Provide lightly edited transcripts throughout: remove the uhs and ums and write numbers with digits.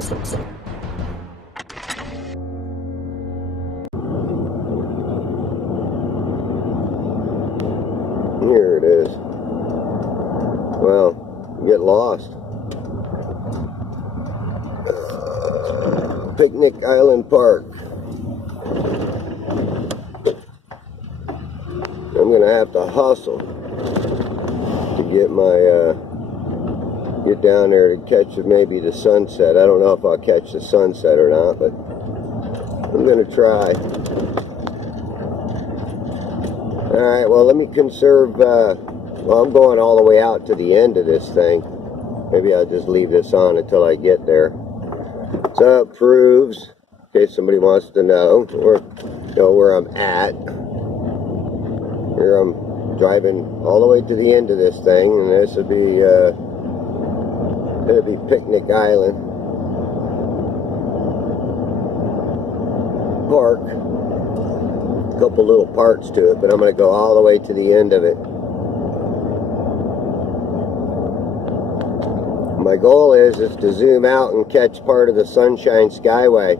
Here it is. Well, get lost. Picnic Island Park. I'm gonna have to hustle to get my get down there to catch maybe the sunset. I don't know if I'll catch the sunset or not, but I'm gonna try. Alright, well, let me conserve, well, I'm going all the way out to the end of this thing. Maybe I'll just leave this on until I get there. So it proves, in case somebody wants to know where I'm at. Here I'm driving all the way to the end of this thing, and this would be, it'll be Picnic Island Park. A couple little parts to it, but I'm going to go all the way to the end of it. My goal is to zoom out and catch part of the Sunshine Skyway.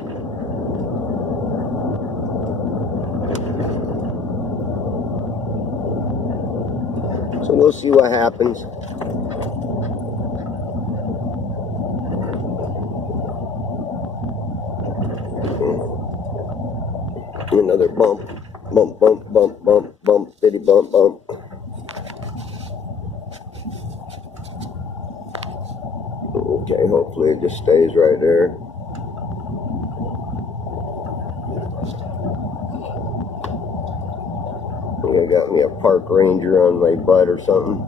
So we'll see what happens. Another bump, bump, bump, bump, bump, bump, bitty bump, bump. Okay, hopefully it just stays right there. I think I got me a park ranger on my butt or something.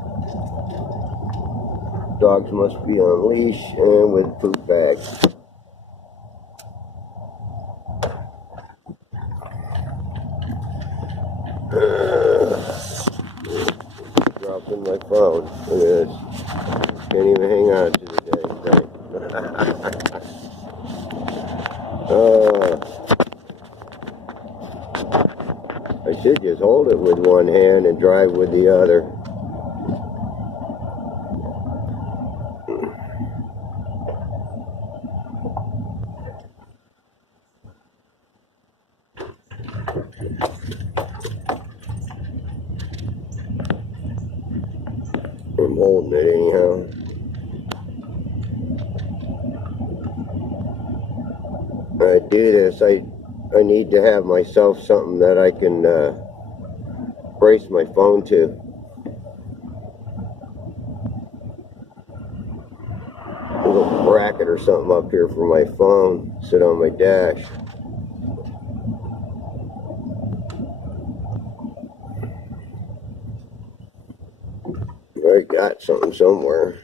Dogs must be on leash and with poop bags. Dropping my phone. Look at this. Can't even hang on to the dang thing. I should just hold it with one hand and drive with the other. I'm holding it anyhow. When I do this, I need to have myself something that I can brace my phone to. A little bracket or something up here for my phone, sit on my dash. I got something somewhere.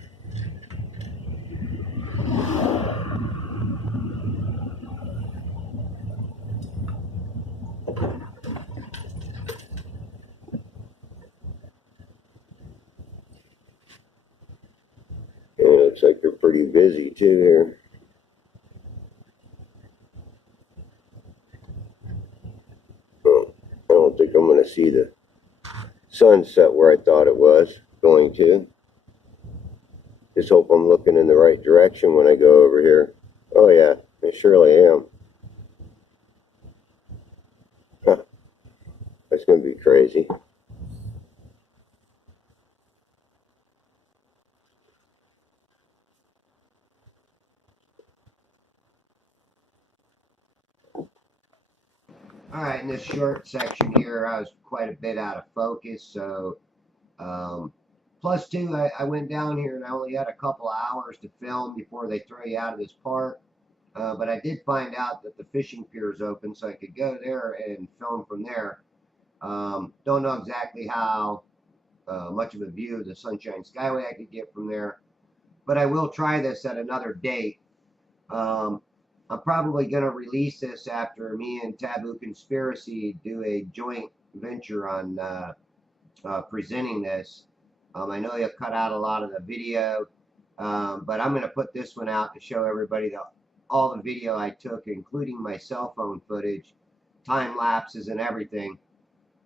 Yeah, looks like they're pretty busy too here. Oh, I don't think I'm going to see the sunset where I thought it was going to. Just hope I'm looking in the right direction when I go over here. Oh yeah, I surely am. Huh. That's going to be crazy. Alright, in this short section here, I was quite a bit out of focus, so plus two, I went down here and I only had a couple of hours to film before they throw you out of this park. But I did find out that the fishing pier is open, so I could go there and film from there. Don't know exactly how much of a view of the Sunshine Skyway I could get from there, but I will try this at another date. I'm probably going to release this after me and Taboo Conspiracy do a joint venture on presenting this. I know you'll cut out a lot of the video, but I'm going to put this one out to show everybody all the video I took, including my cell phone footage, time lapses and everything.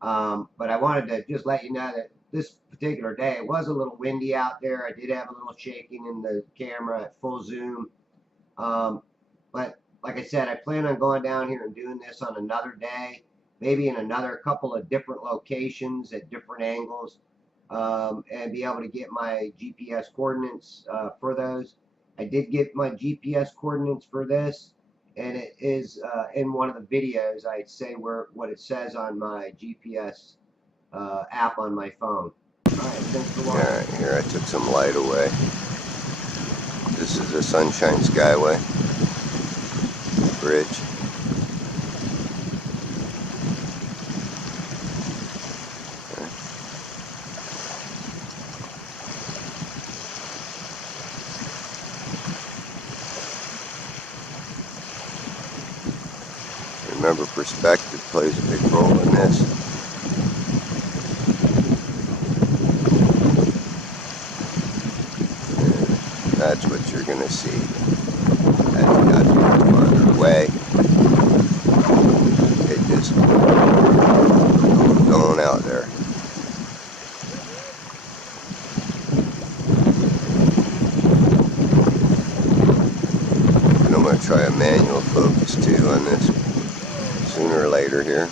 But I wanted to just let you know that this particular day, it was a little windy out there. I did have a little shaking in the camera at full zoom. But like I said, I plan on going down here and doing this on another day, maybe in another couple of different locations at different angles, and be able to get my GPS coordinates for those. I did get my GPS coordinates for this, and it is in one of the videos. I say what it says on my GPS app on my phone. All right, thanks for watching. Alright, here I took some light away. This is the Sunshine Skyway Bridge. Remember, perspective plays a big role in this. And that's what you're going to see as you got to get farther away. It just going out there. And I'm going to try a manual focus too on this sooner or later here.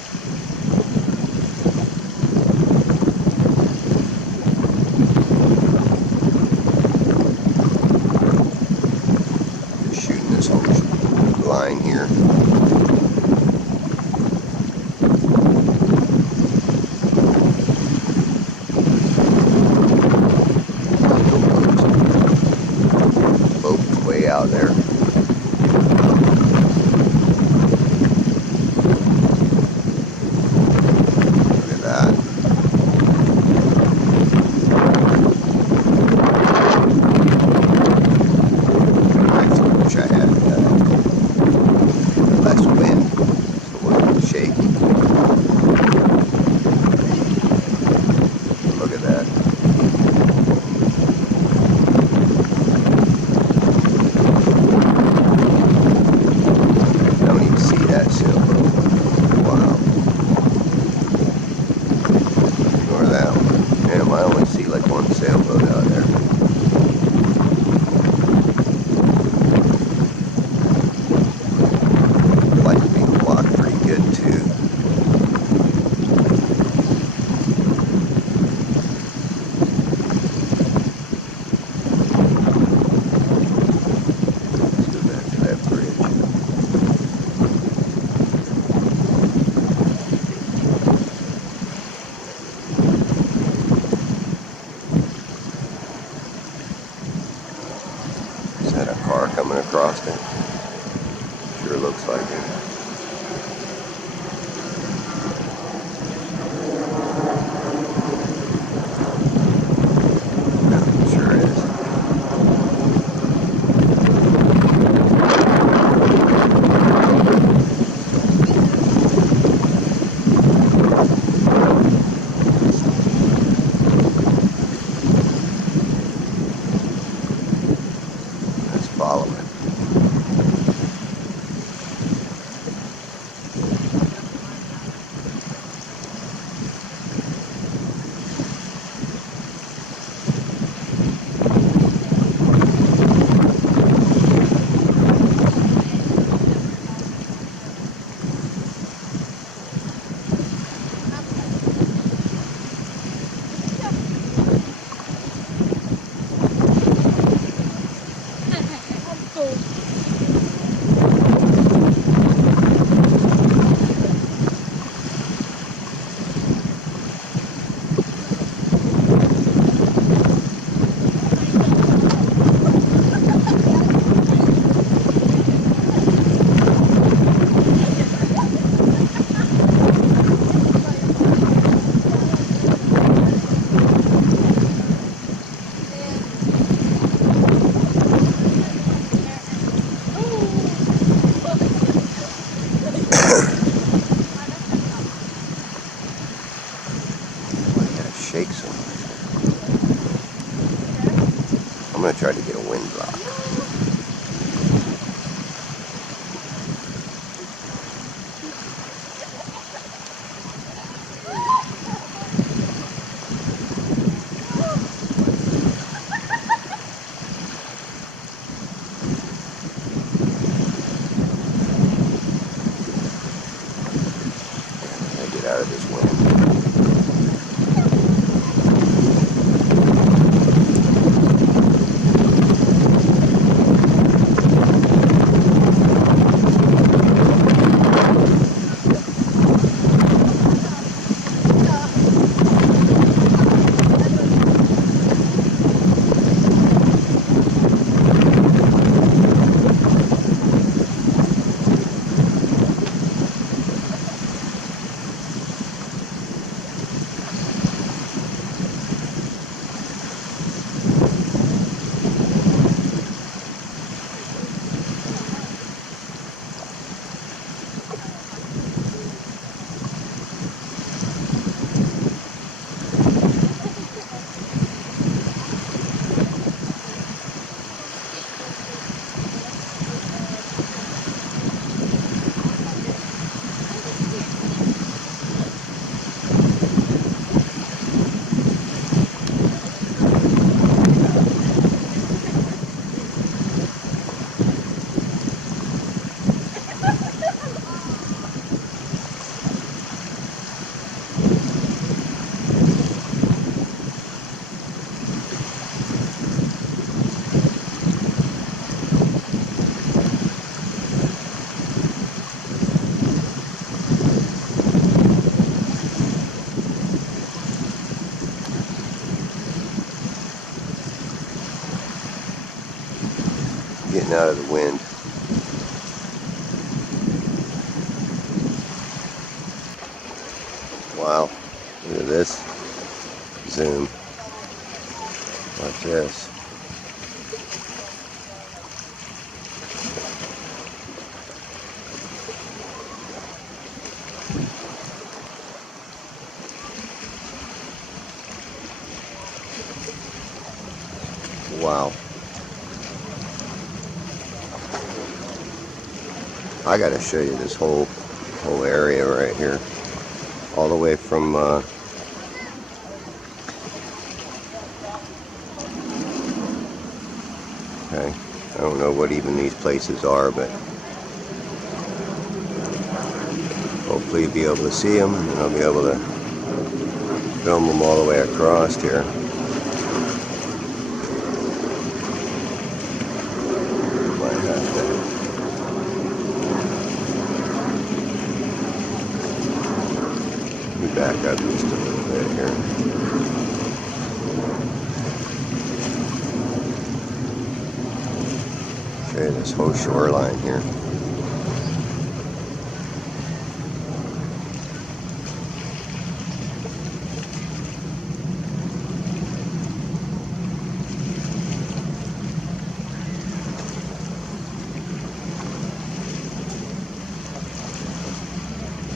Just shooting this whole line here. Boat's way out there. I only see like one sailboat out there. The light's being blocked pretty good too. Let's go back to that bridge. Is that a car coming across it? Sure looks like it. Yeah, sure is. Let's follow it. getting out of the wind. Wow, look at this zoom. Watch this. Wow. I gotta show you this whole area right here. All the way from okay, I don't know what even these places are, but hopefully you'll be able to see them, and I'll be able to film them all the way across here. Might have to back up just a little bit here. Show you this whole shoreline here.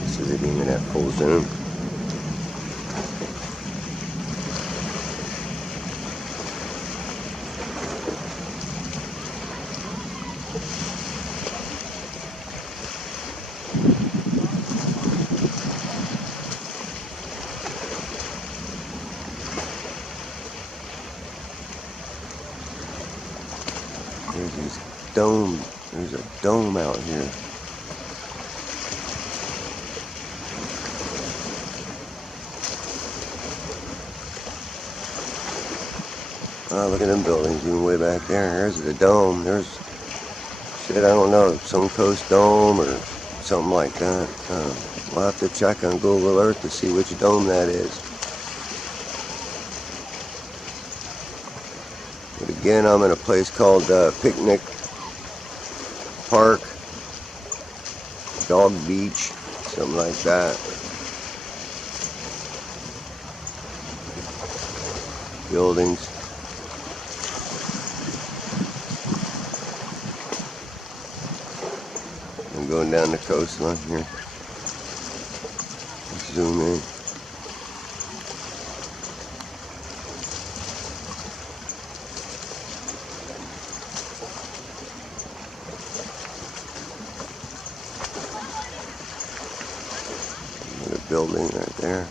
This isn't even at full zoom. There's these dome. There's a dome out here. Oh, look at them buildings even way back there. There's the dome. There's shit, I don't know, Suncoast Dome or something like that. We'll have to check on Google Earth to see which dome that is. But again, I'm in a place called Picnic Park, Dog Beach, something like that. Buildings. I'm going down the coastline here. Let's zoom in. Another building right there.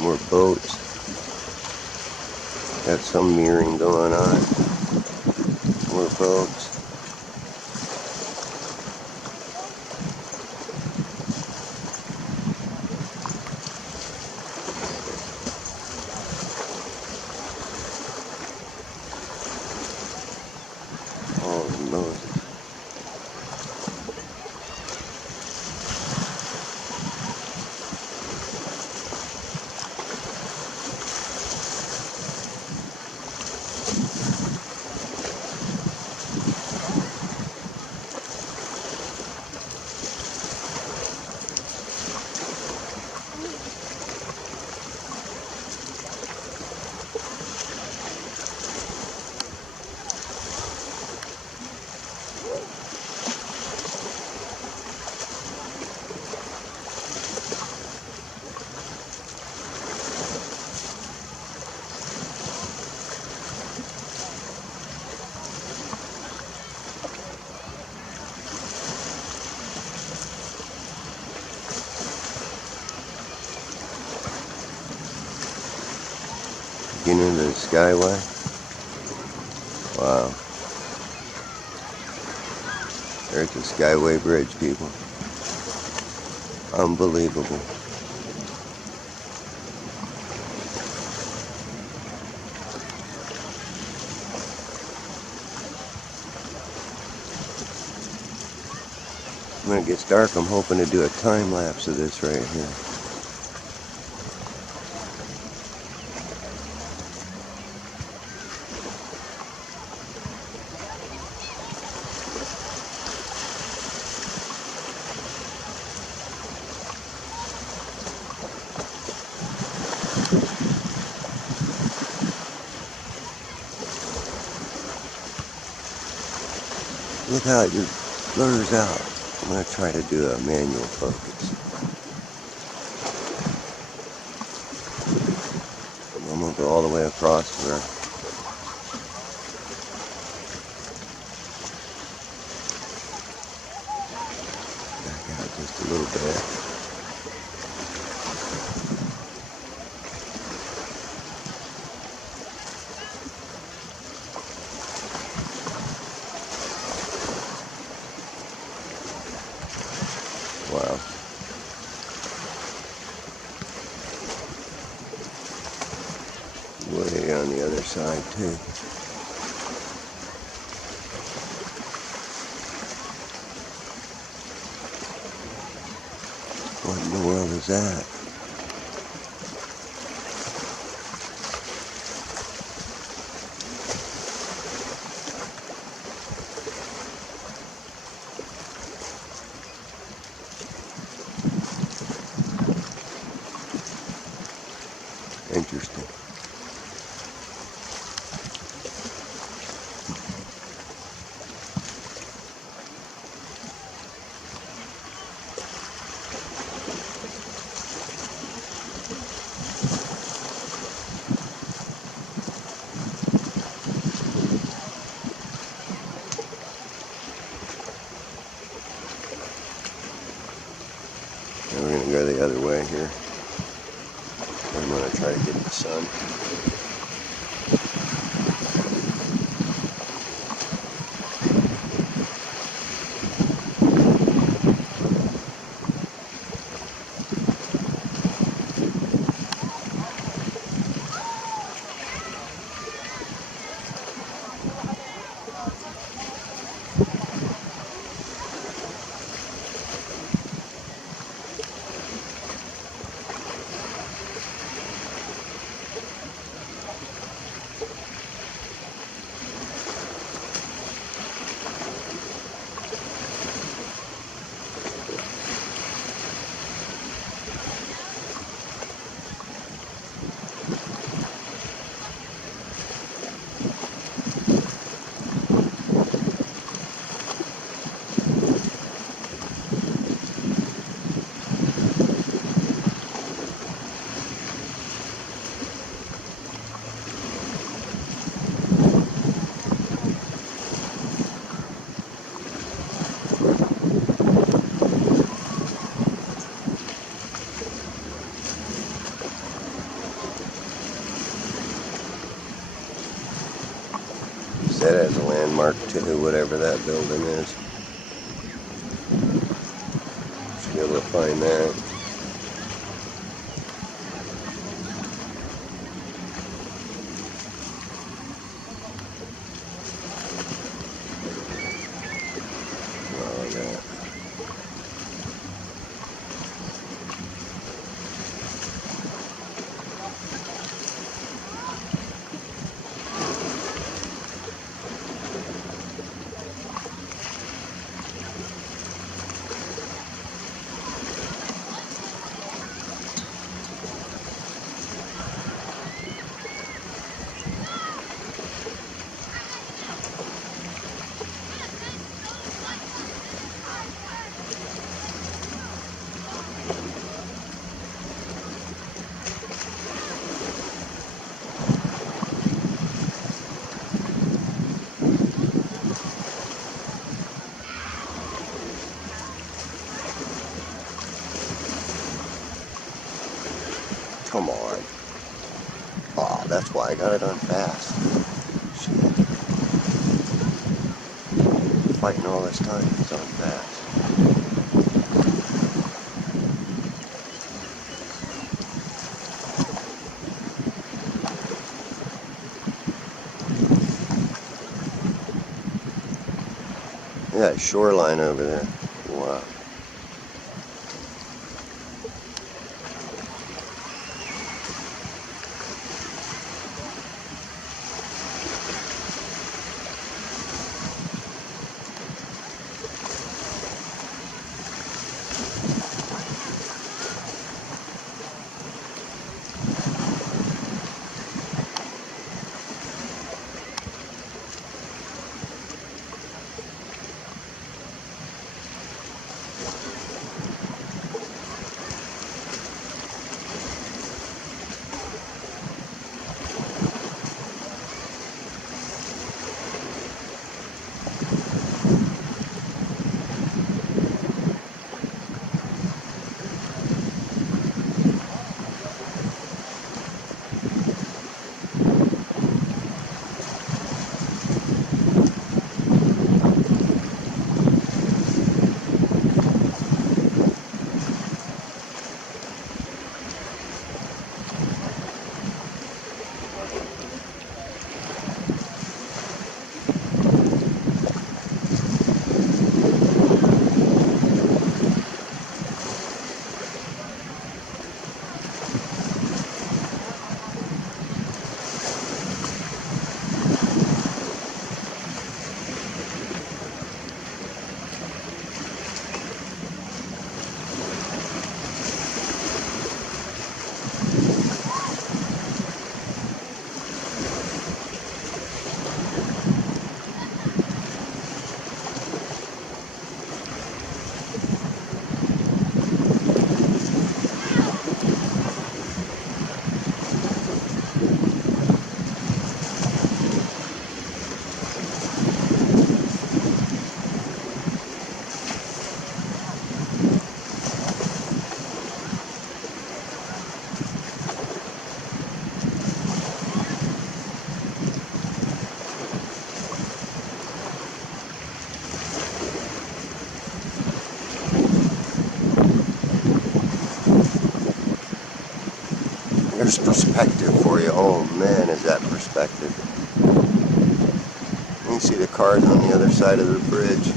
More boats. Got some mirroring going on. More boats. Oh, Moses. Getting into the Skyway. Wow. There's the Skyway Bridge, people. Unbelievable. When it gets dark, I'm hoping to do a time lapse of this right here. Look how it just blurs out. I'm going to try to do a manual focus. I'm going to go all the way across there. Back out just a little bit. Wow. Way on the other side too. What in the world is that? Interesting. Now we're going to go the other way here. I'm going to try to get the sun. That as a landmark too, whatever that building is. Should be able to find that. Oh, look at that. Come on. Oh, that's why I got it on fast. Shit. Fighting all this time, it's on fast. Yeah, shoreline over there. Wow. There's perspective for you. Oh man, is that perspective. You can see the cars on the other side of the bridge.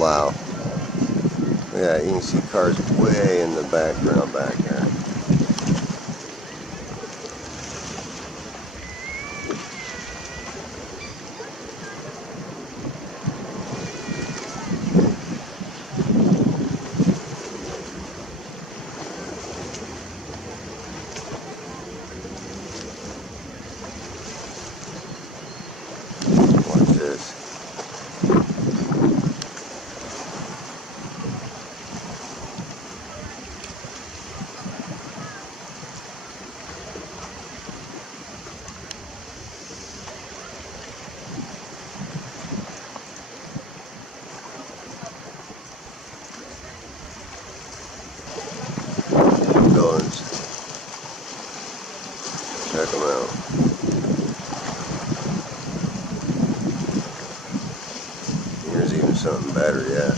Wow. Yeah, you can see cars way in the background back there. Watch this. Buildings. Check them out. Here's even something better yet.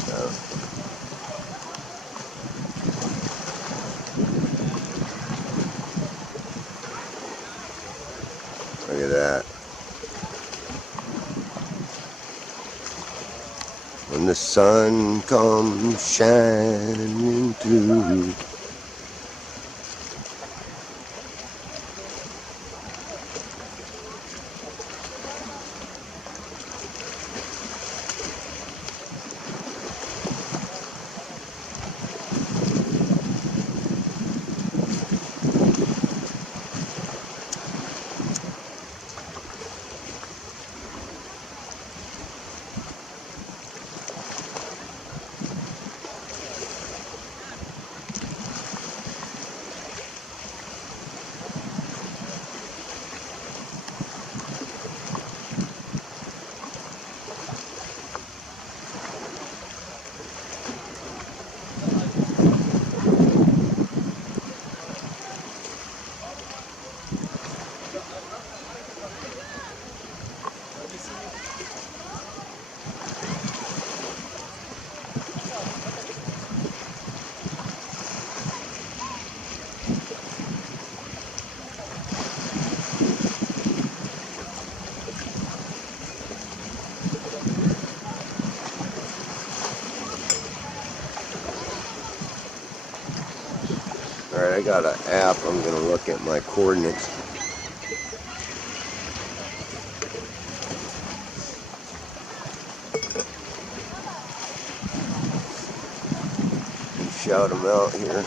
Look at that. When the sun comes shining through. Alright, I got an app. I'm going to look at my coordinates. shout them out here.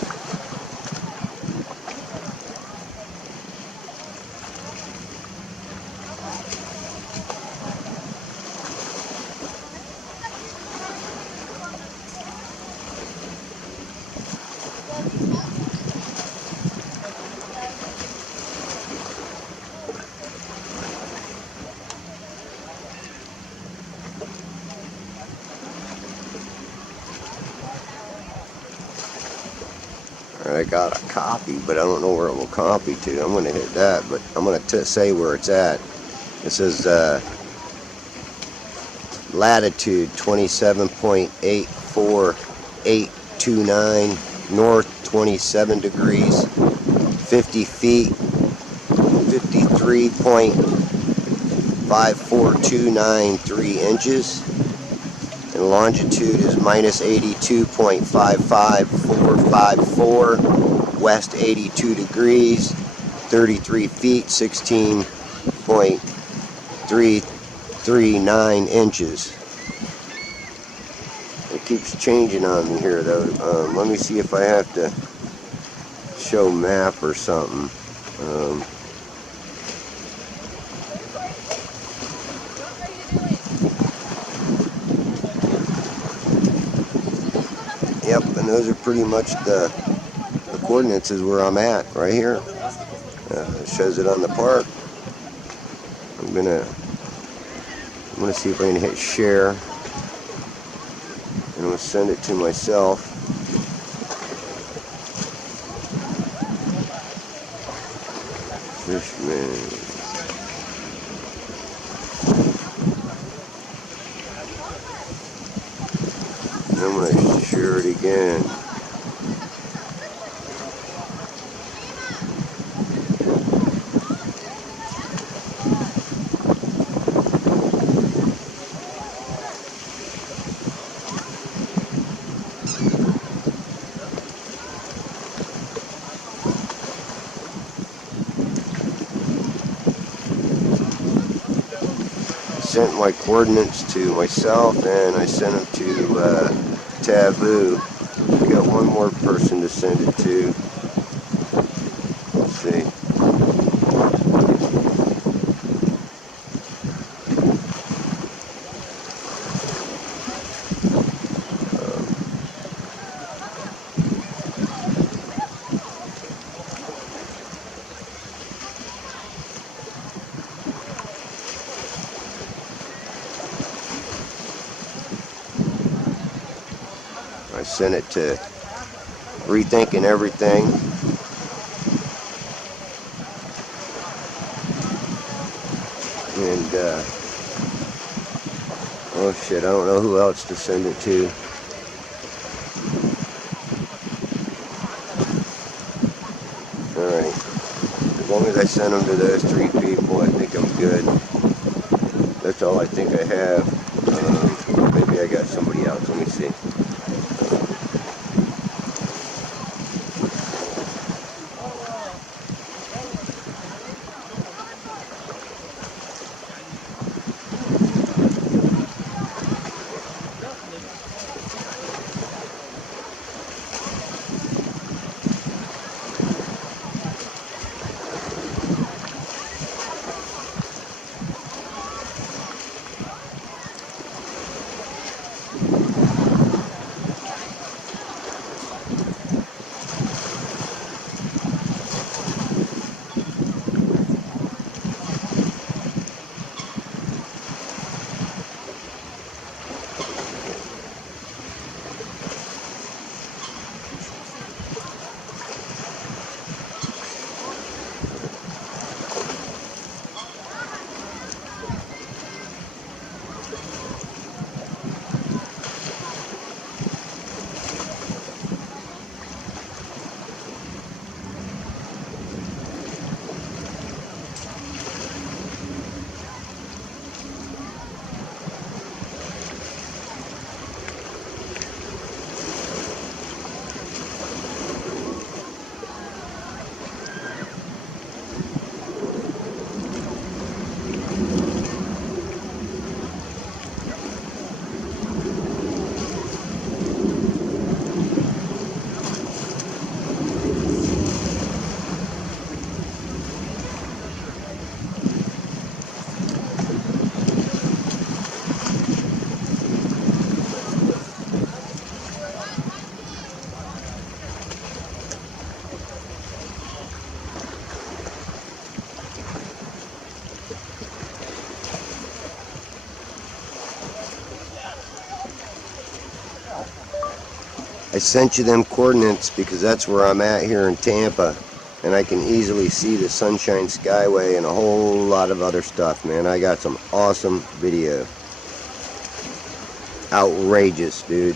I got a copy, but I don't know where it will copy to. I'm going to hit that, but I'm going to say where it's at. It says latitude 27.84829, north 27 degrees, 50 feet, 53.54293 inches. And longitude is minus 82.55454, west 82 degrees, 33 feet, 16.339 inches. It keeps changing on me here though. Let me see if I have to show map or something. Yep, and those are pretty much the coordinates is where I'm at, right here. It shows it on the park. I'm gonna see if I can hit share. And I'm gonna send it to myself. Fishman. I'm gonna share it again. Sent my coordinates to myself and I sent them to Taboo. We got one more person to send it to. Let's see. I sent it to Rethinking Everything. And, oh shit, I don't know who else to send it to. Alright. As long as I send them to those 3 people, I think I'm good. That's all I think I have. Maybe I got somebody else. Let me see. I sent you them coordinates because that's where I'm at here in Tampa, and I can easily see the Sunshine Skyway and a whole lot of other stuff, man. I got some awesome video. Outrageous, dude.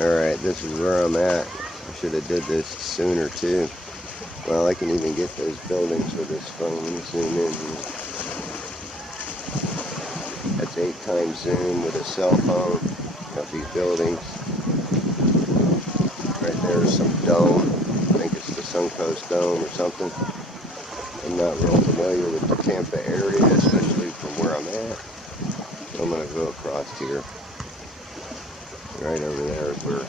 Alright, this is where I'm at. I should have did this sooner too. Well, I can even get those buildings with this phone. Let me zoom in here. That's 8 times zoom with a cell phone. Got these buildings. Right there is some dome. I think it's the Suncoast Dome or something. I'm not real familiar with the Tampa area, especially from where I'm at. So I'm going to go across here. Right over there is where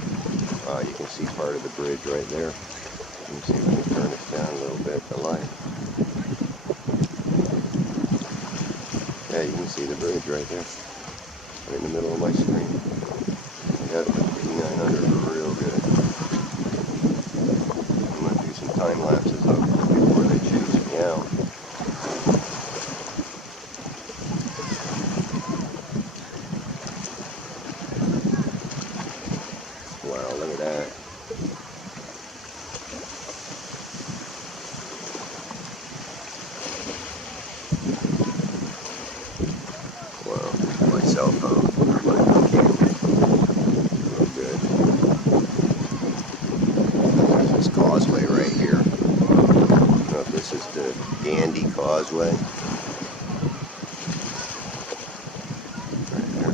you can see part of the bridge right there. Let me see if we can turn this down a little bit, the light. Yeah, you can see the bridge right there. Right in the middle of my screen. I got the P900 real good. I'm going to do some time lapses before they chase me out. Wow, look at that. Wow, my cell phone, or my camera. Real good. There's this causeway right here. I don't know if this is the Gandy Causeway. Right there.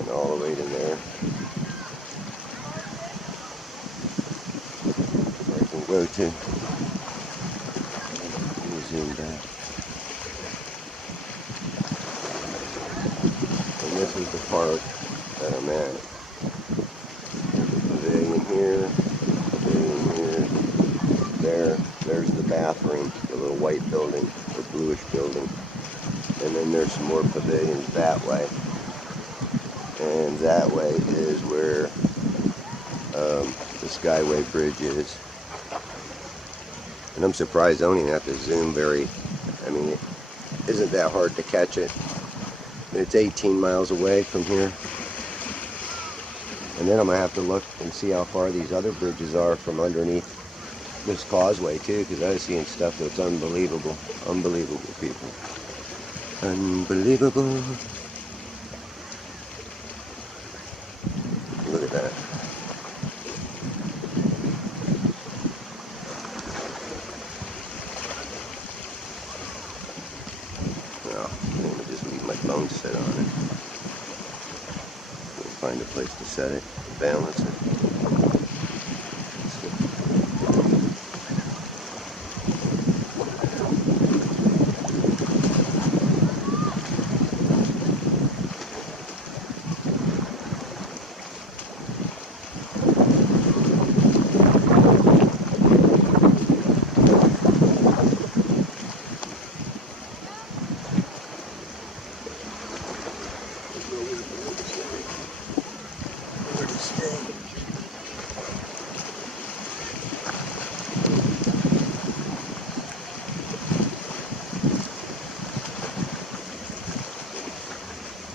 And all the way to there. Where I can go to. Let me zoom back. And this is the park that I'm at. Pavilion here, pavilion here, there. There's the bathroom, the little white building, or bluish building. And then there's some more pavilions that way. And that way is where the Skyway Bridge is. And I'm surprised I don't even have to zoom very, I mean, it isn't that hard to catch it. It's 18 miles away from here. And then I'm going to have to look and see how far these other bridges are from underneath this causeway too, because I was seeing stuff that's unbelievable. Unbelievable, people. Unbelievable. Look at that. Well, I'm going to just leave my phone set on it. Find a place to set it, balance it.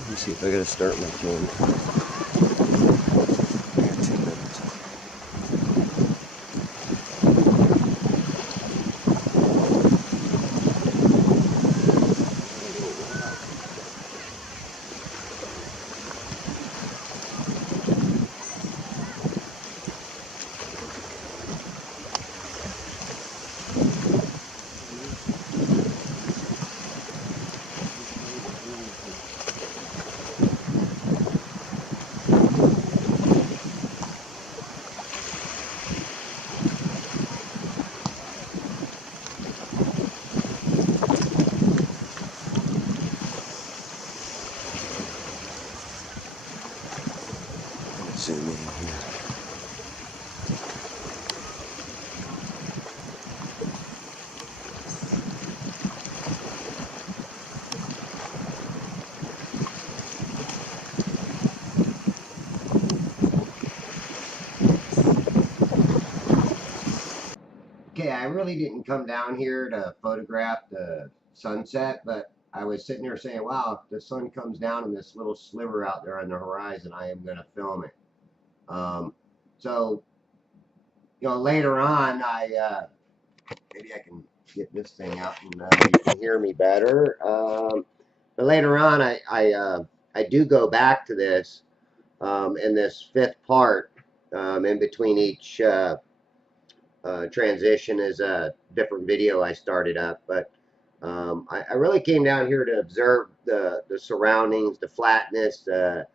Let me see if I gotta start my camera. I got 2 minutes. zoom in here. Okay, I really didn't come down here to photograph the sunset, but I was sitting there saying, wow, if the sun comes down in this little sliver out there on the horizon, I am going to film it. So, later on, maybe I can get this thing up and you can hear me better. But later on, I do go back to this in this fifth part. In between each transition is a different video I started up, but I really came down here to observe the surroundings, the flatness, the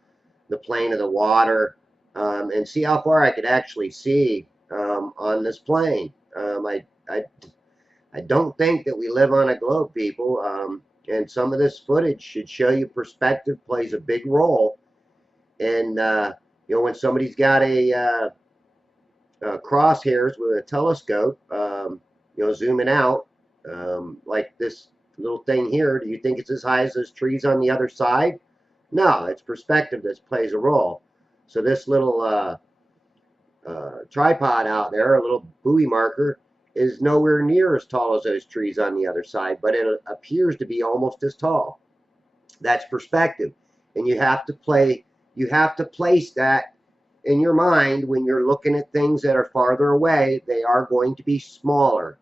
plane of the water, and see how far I could actually see on this plane. I don't think that we live on a globe, people, and some of this footage should show you perspective plays a big role. And when somebody's got a crosshairs with a telescope, zooming out, like this little thing here, do you think it's as high as those trees on the other side? No, it's perspective that plays a role. So this little tripod out there, a little buoy marker, is nowhere near as tall as those trees on the other side, but it appears to be almost as tall. That's perspective, and you have to place that in your mind when you're looking at things that are farther away. They are going to be smaller.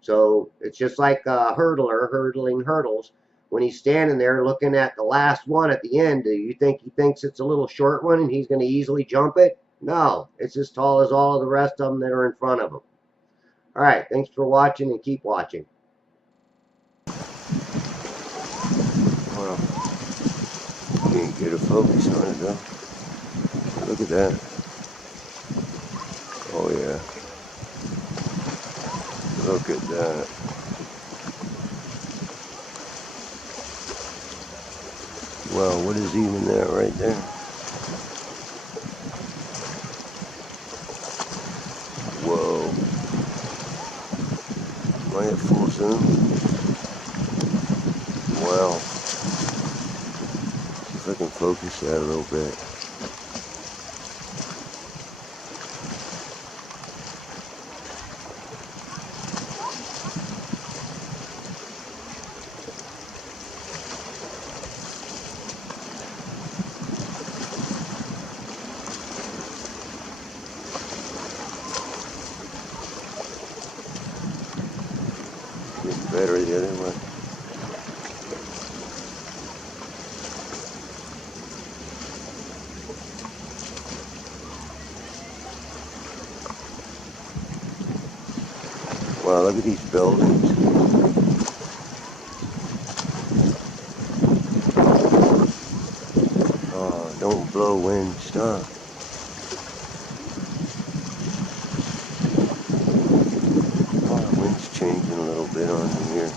So it's just like a hurdler hurdling hurdles. When he's standing there looking at the last one at the end, do you think he thinks it's a little short one and he's going to easily jump it? No, it's as tall as all of the rest of them that are in front of him. All right, thanks for watching and keep watching. Well, can't get a focus on it though. Look at that. Oh yeah. Look at that. Well, what is even that right there? Whoa. Am I at full zoom? Wow. See if I can focus that a little bit. Getting better the other way. Wow, look at these buildings. Oh, don't blow wind, stop. Oh, the wind's changing a little bit on me here.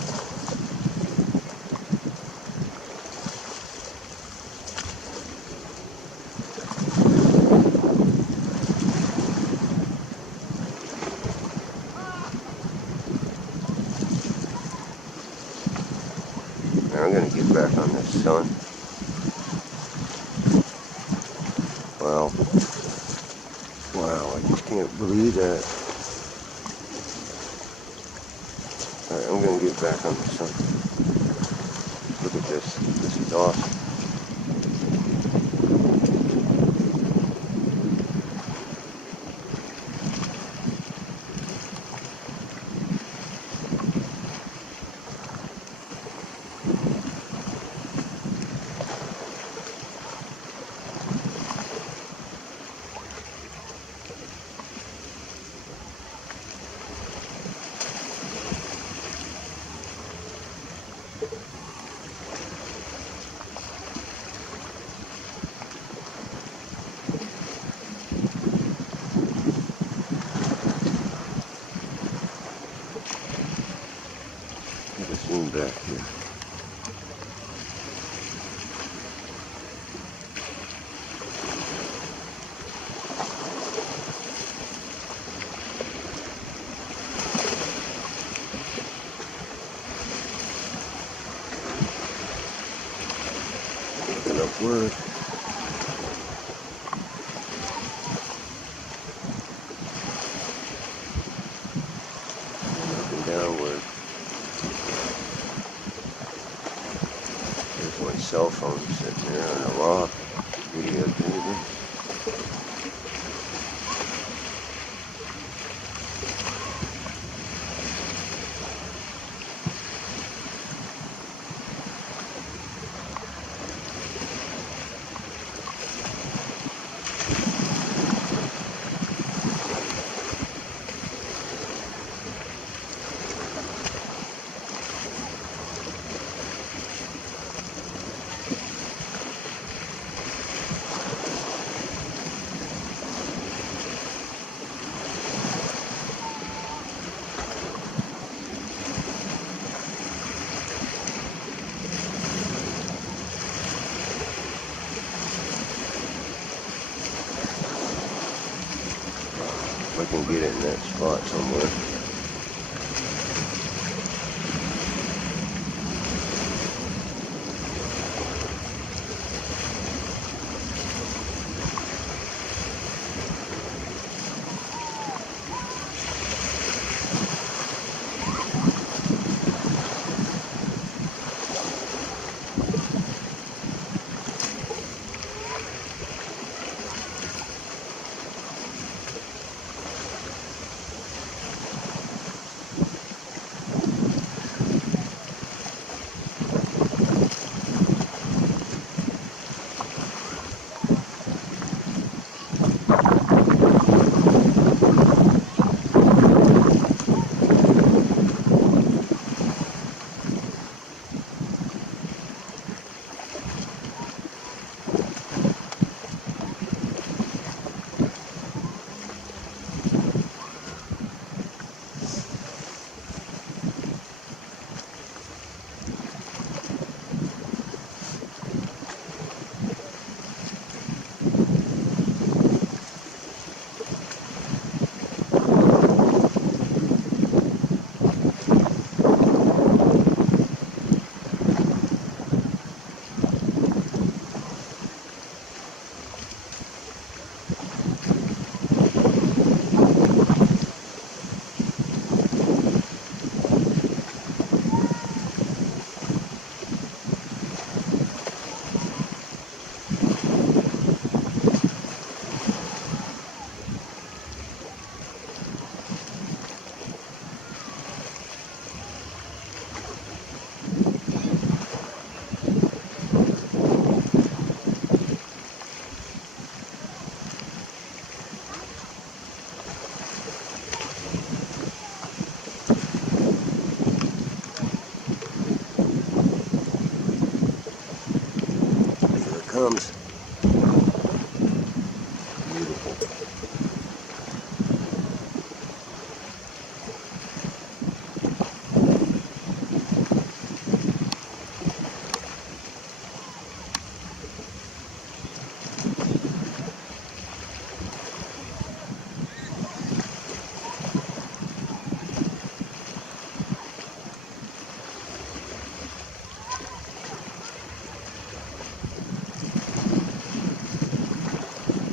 I'm gonna get back on this sun. Wow. Wow, I just can't believe that. Alright, I'm gonna get back on the sun. Look at this. This is awesome. upward. Up and downward. There's my cell phone sitting there on a rock. Video table. I can get it in that spot somewhere. Here it comes. Beautiful.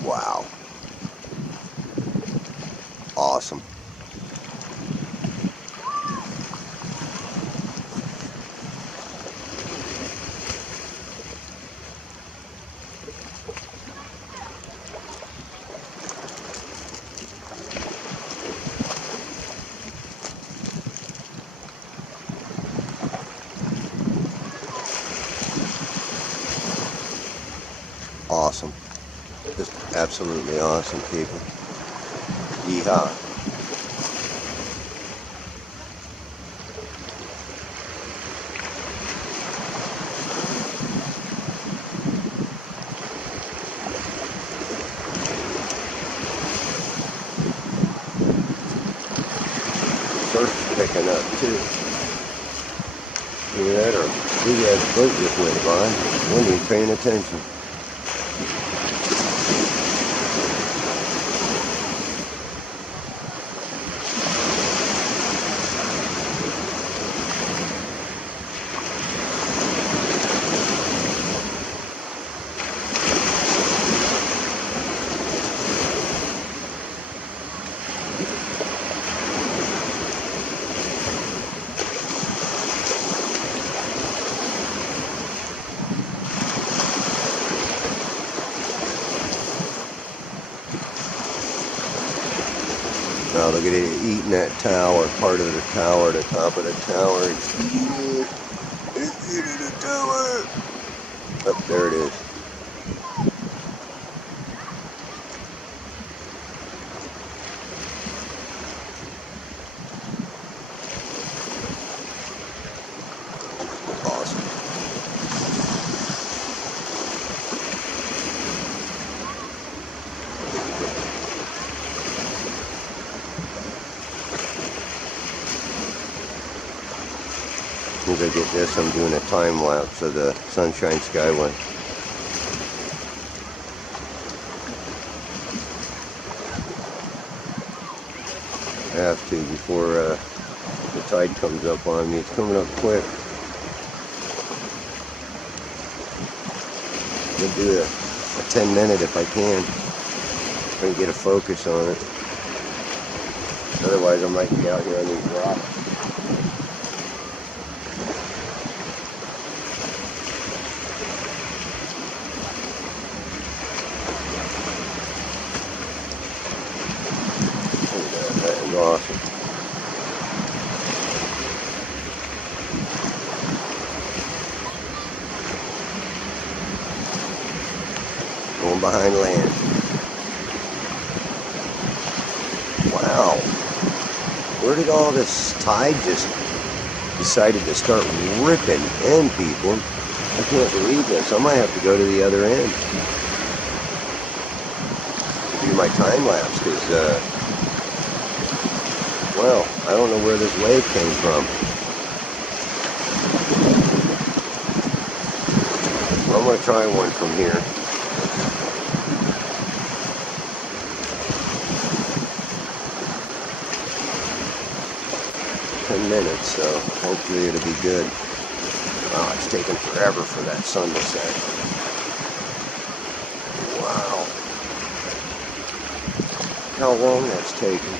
Wow. Awesome. Awesome. Just absolutely awesome, people. Yeehaw. Surf's picking up too. Look at that, or big ass boat just went by. Wasn't even paying attention. Oh, look at it eating that tower, part of the tower, the top of the tower. It's eating it. It's eating the tower. Oh, there it is. Awesome. As soon as I get this, I'm doing a time lapse of the Sunshine Skyway. I have to before the tide comes up on me. It's coming up quick. I'll do a 10-minute if I can. Try and get a focus on it. Otherwise, I might be out here on these rocks. That is awesome. Going behind land. Wow. Where did all this tide just decided to start ripping in, people? I can't believe this. I might have to go to the other end to do my time lapse because, well, I don't know where this wave came from. I'm going to try one from here. Minutes, so hopefully it'll be good. Wow, it's taking forever for that sun to set. Wow. How long that's taken.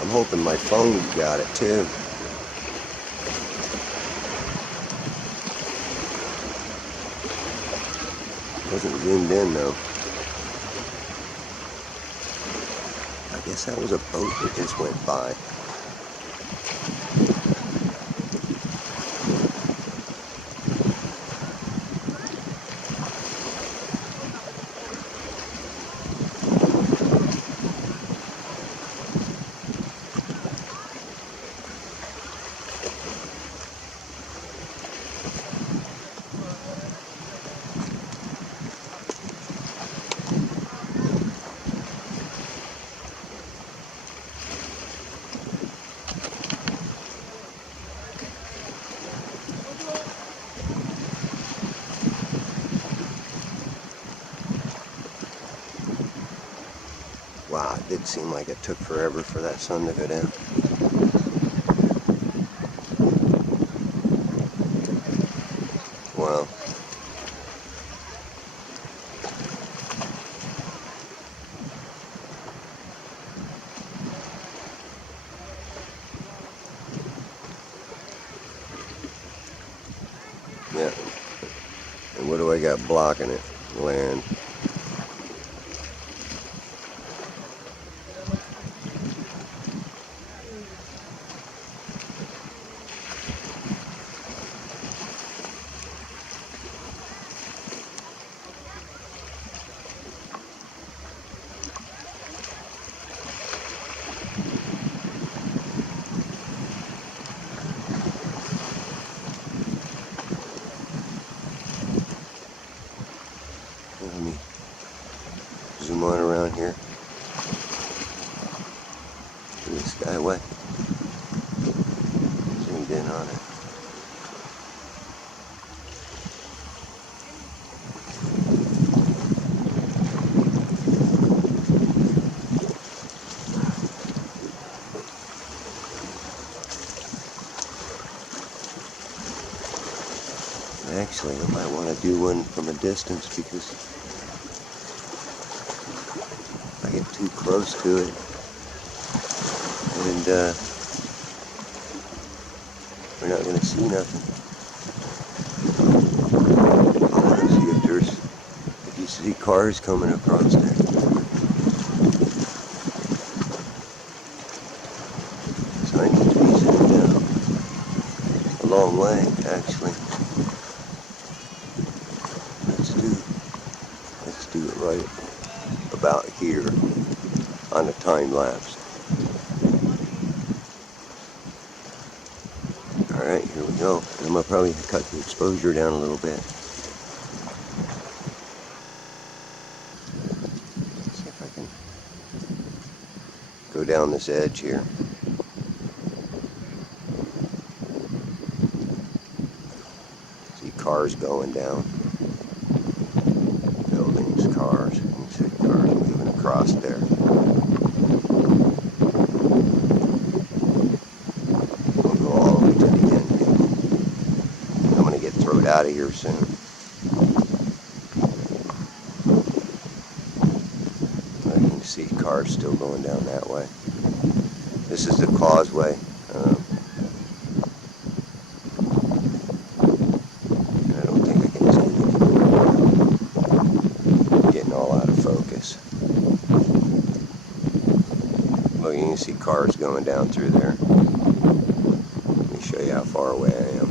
I'm hoping my phone got it too. Wasn't zoomed in though. I guess that was a boat that just went by. Wow, it did seem like it took forever for that sun to go down. Wow. Yeah. And what do I got blocking it? Land. Let me zoom on around here to the Skyway. Zoomed in on it. Actually, I might want to do one from a distance because if I get too close to it and we're not going to see nothing. I want to see if there's See cars coming across there. So I need to be zoomed down a long way, actually. Let's do it right about here on a time lapse. Alright, here we go. I'm going to probably cut the exposure down a little bit. Let's see if I can go down this edge here. See cars going down. Buildings, cars. You can see cars moving across there. We'll go all the way to the end here. I'm going to get thrown out of here soon. You can see cars still going down that way. This is the causeway. I don't think I can zoom it. Getting all out of focus. Well, you can see cars going down through there. Let me show you how far away I am.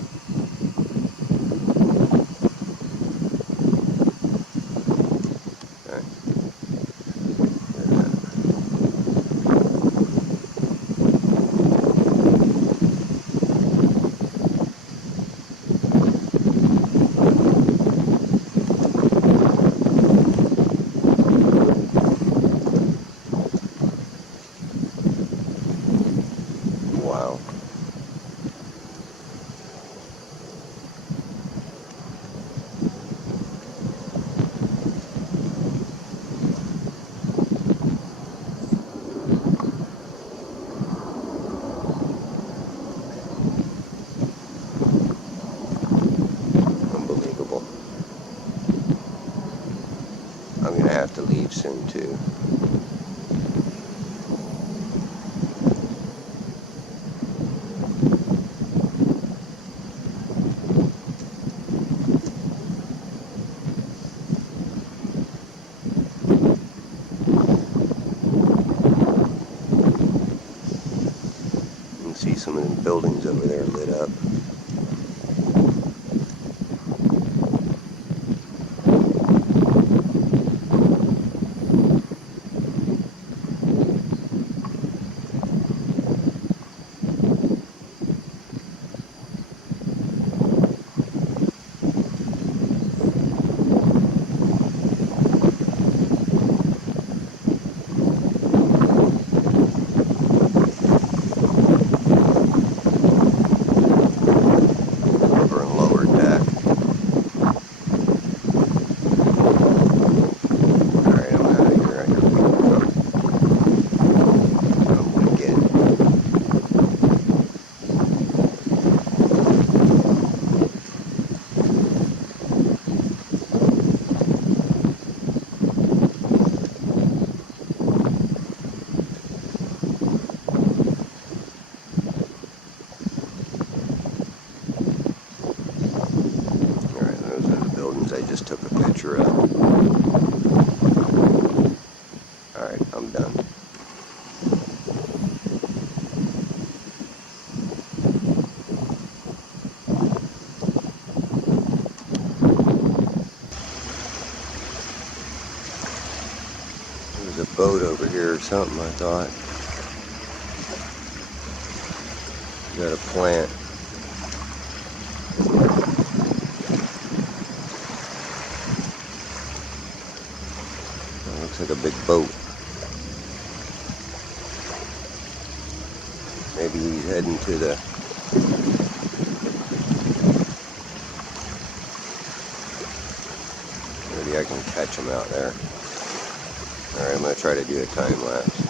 Wow. Unbelievable. I'm going to have to leave soon too. See some of them buildings over there lit up. I just took a picture of. Alright, I'm done. There's a boat over here or something, I thought. Got a plant. Looks like a big boat. Maybe he's heading to the maybe I can catch him out there. Alright, I'm going to try to do a time lapse.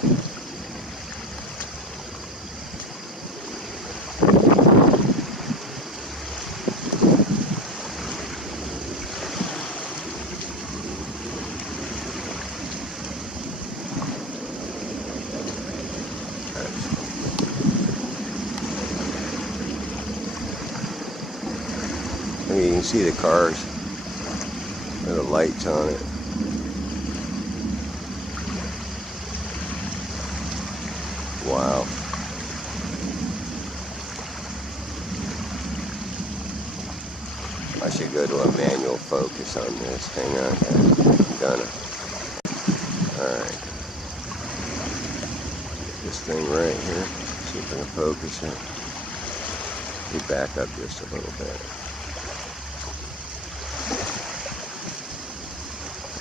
I mean, you can see the cars with the lights on it. I should go to a manual focus on this. Hang on, guys. I'm gonna. Alright. This thing right here. See if I can focus it. Let me back up just a little bit.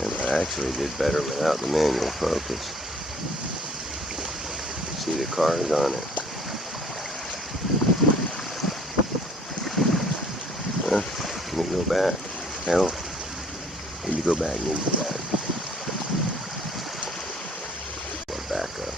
And I actually did better without the manual focus. See the cars on it. Huh? Let me go back. Hell. Need to go back, need to go back. I'll back up.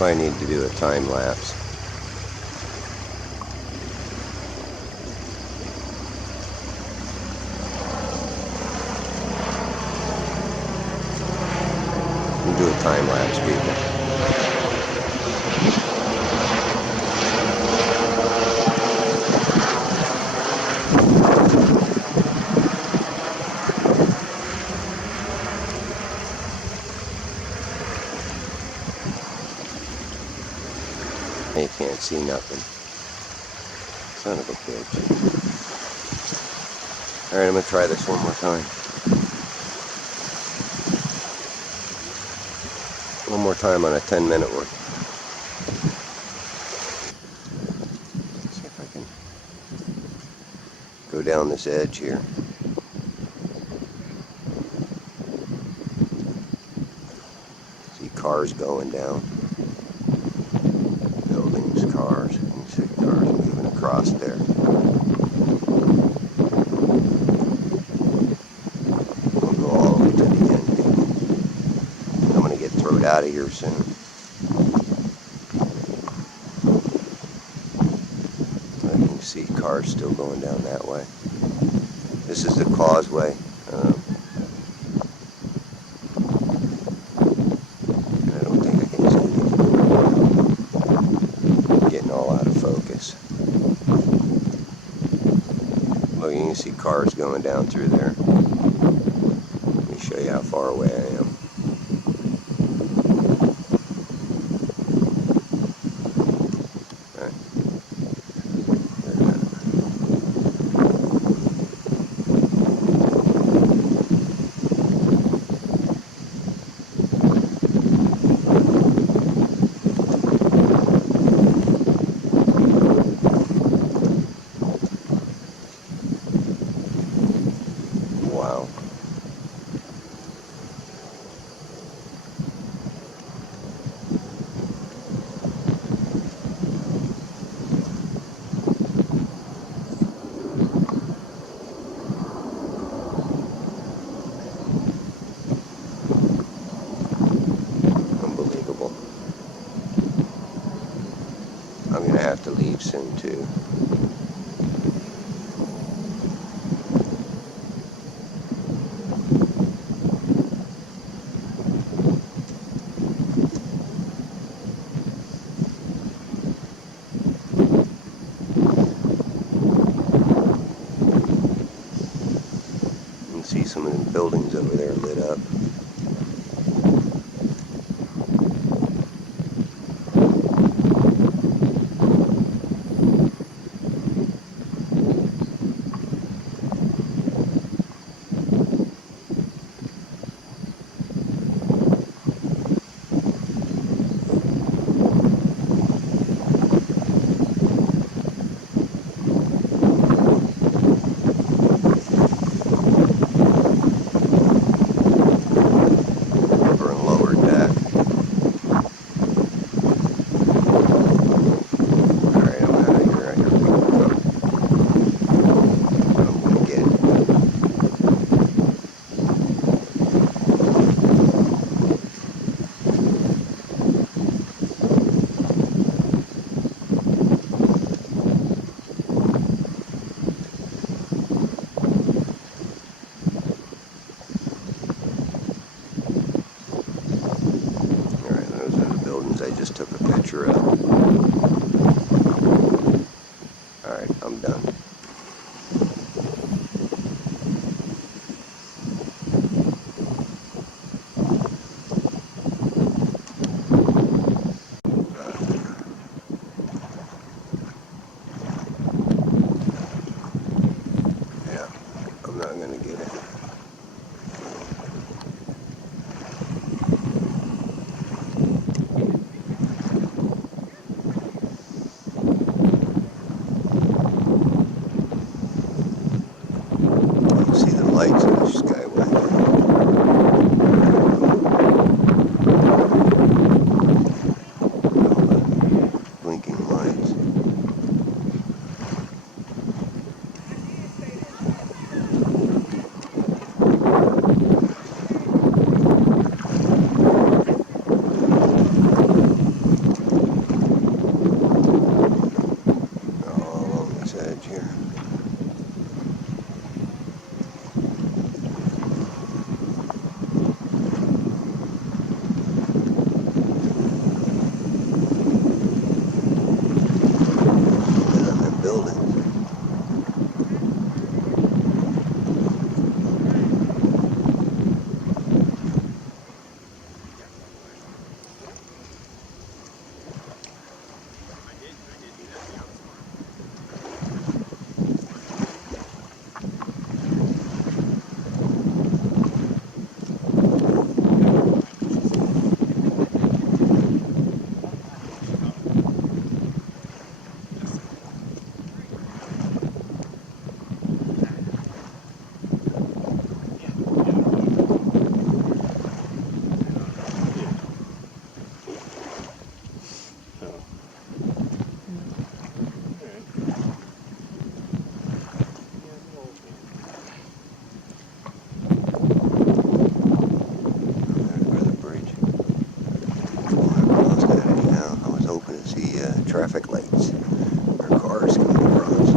I need to do a time lapse. Do a time lapse, people. You can't see nothing. Son of a bitch. Alright, I'm going to try this one more time. One more time on a 10-minute one. Let's see if I can go down this edge here. See cars going down. Cars. You can see cars moving across there. We'll go all the way to the end, people. I'm going to get thrown out of here soon. I can see cars still going down that way. This is the causeway. I don't think I can see it. Getting all out of focus. Look, you can see cars going down through there. Let me show you how far away I am. Wow. Unbelievable. I'm gonna have to leave soon too. See some of the buildings over there lit up. just took a picture of. Alright, I'm done. Yeah, I'm not gonna get it. See the lights in the skyway. Blinking lights. All along this edge here. And on them buildings. By the bridge. Going across that anyhow. I was hoping to see traffic lights or cars coming across.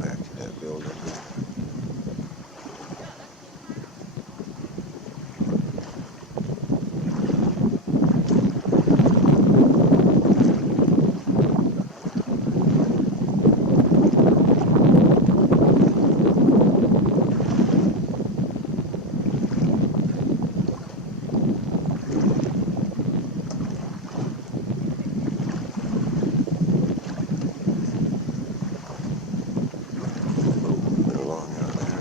Back to that building. Moving along out there.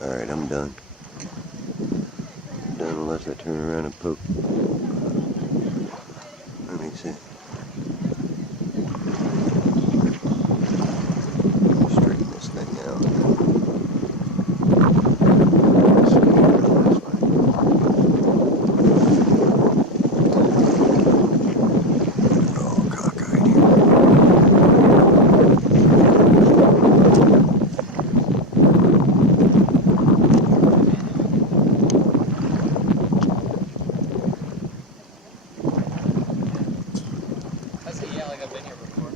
Alright, I'm done. Done unless I turn around and poke. Let me see. Straighten this thing out. Oh, cockeyed here. That's yeah, like I've been here before.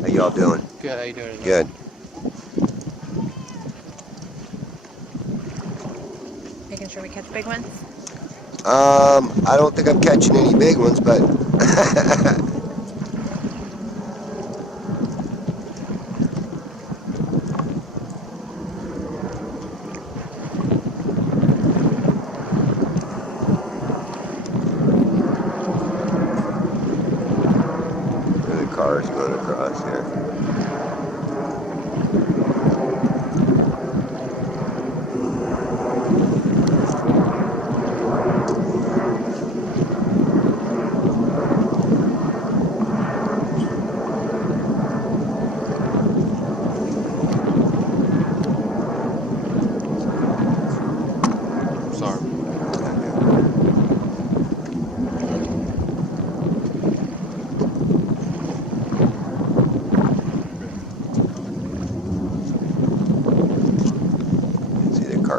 How y'all doing? Good, how you doing? Good. Making sure we catch big ones. I don't think I'm catching any big ones, but the car's going across here.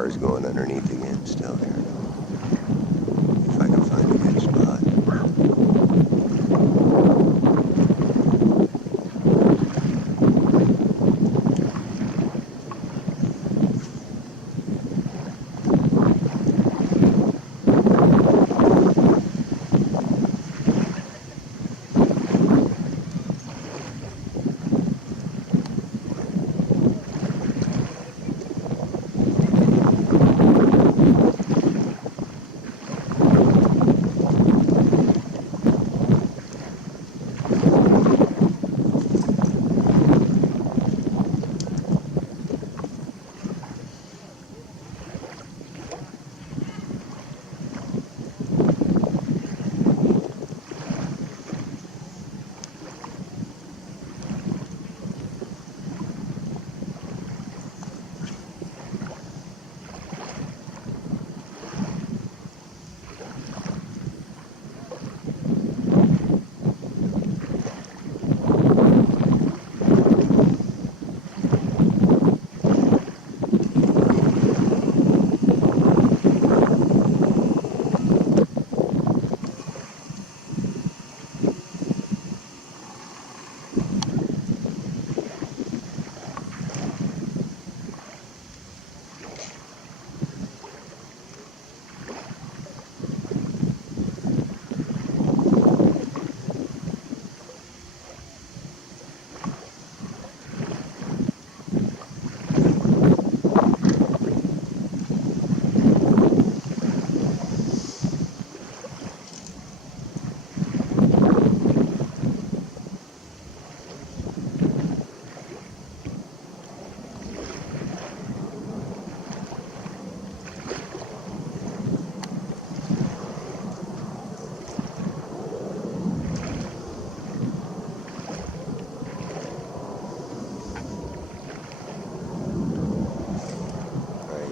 cars going underneath again still here. If I can find a good spot.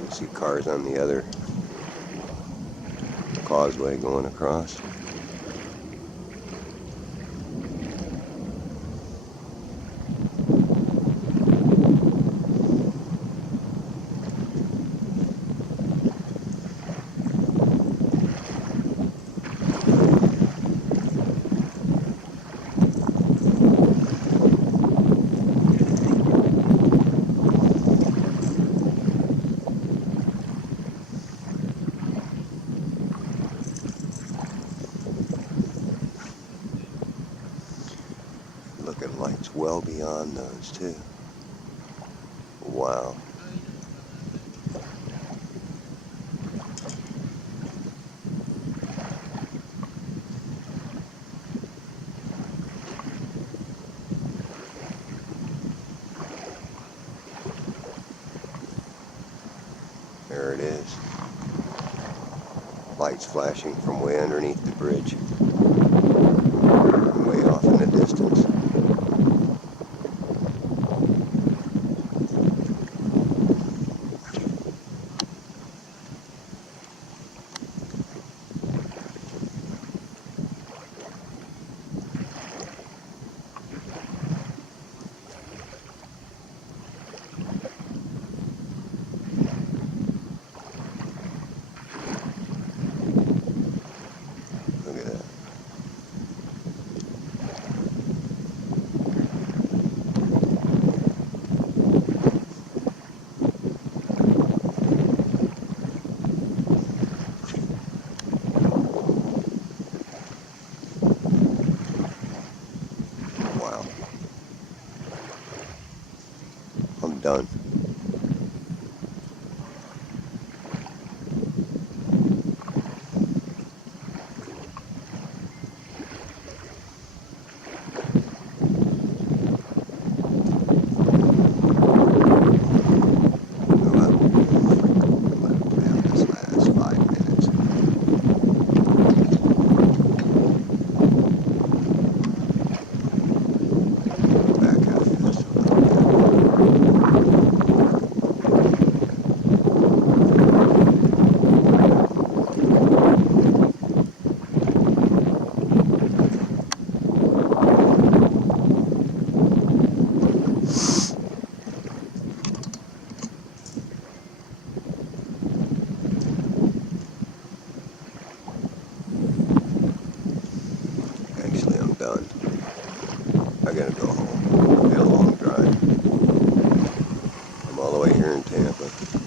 You see cars on the other causeway going across. Look at lights well beyond those too. Wow. There it is. Lights flashing from way underneath the bridge. Way off in the distance. Look at that. Wow. I'm done. This last 5 minutes. Back out of this. exactly.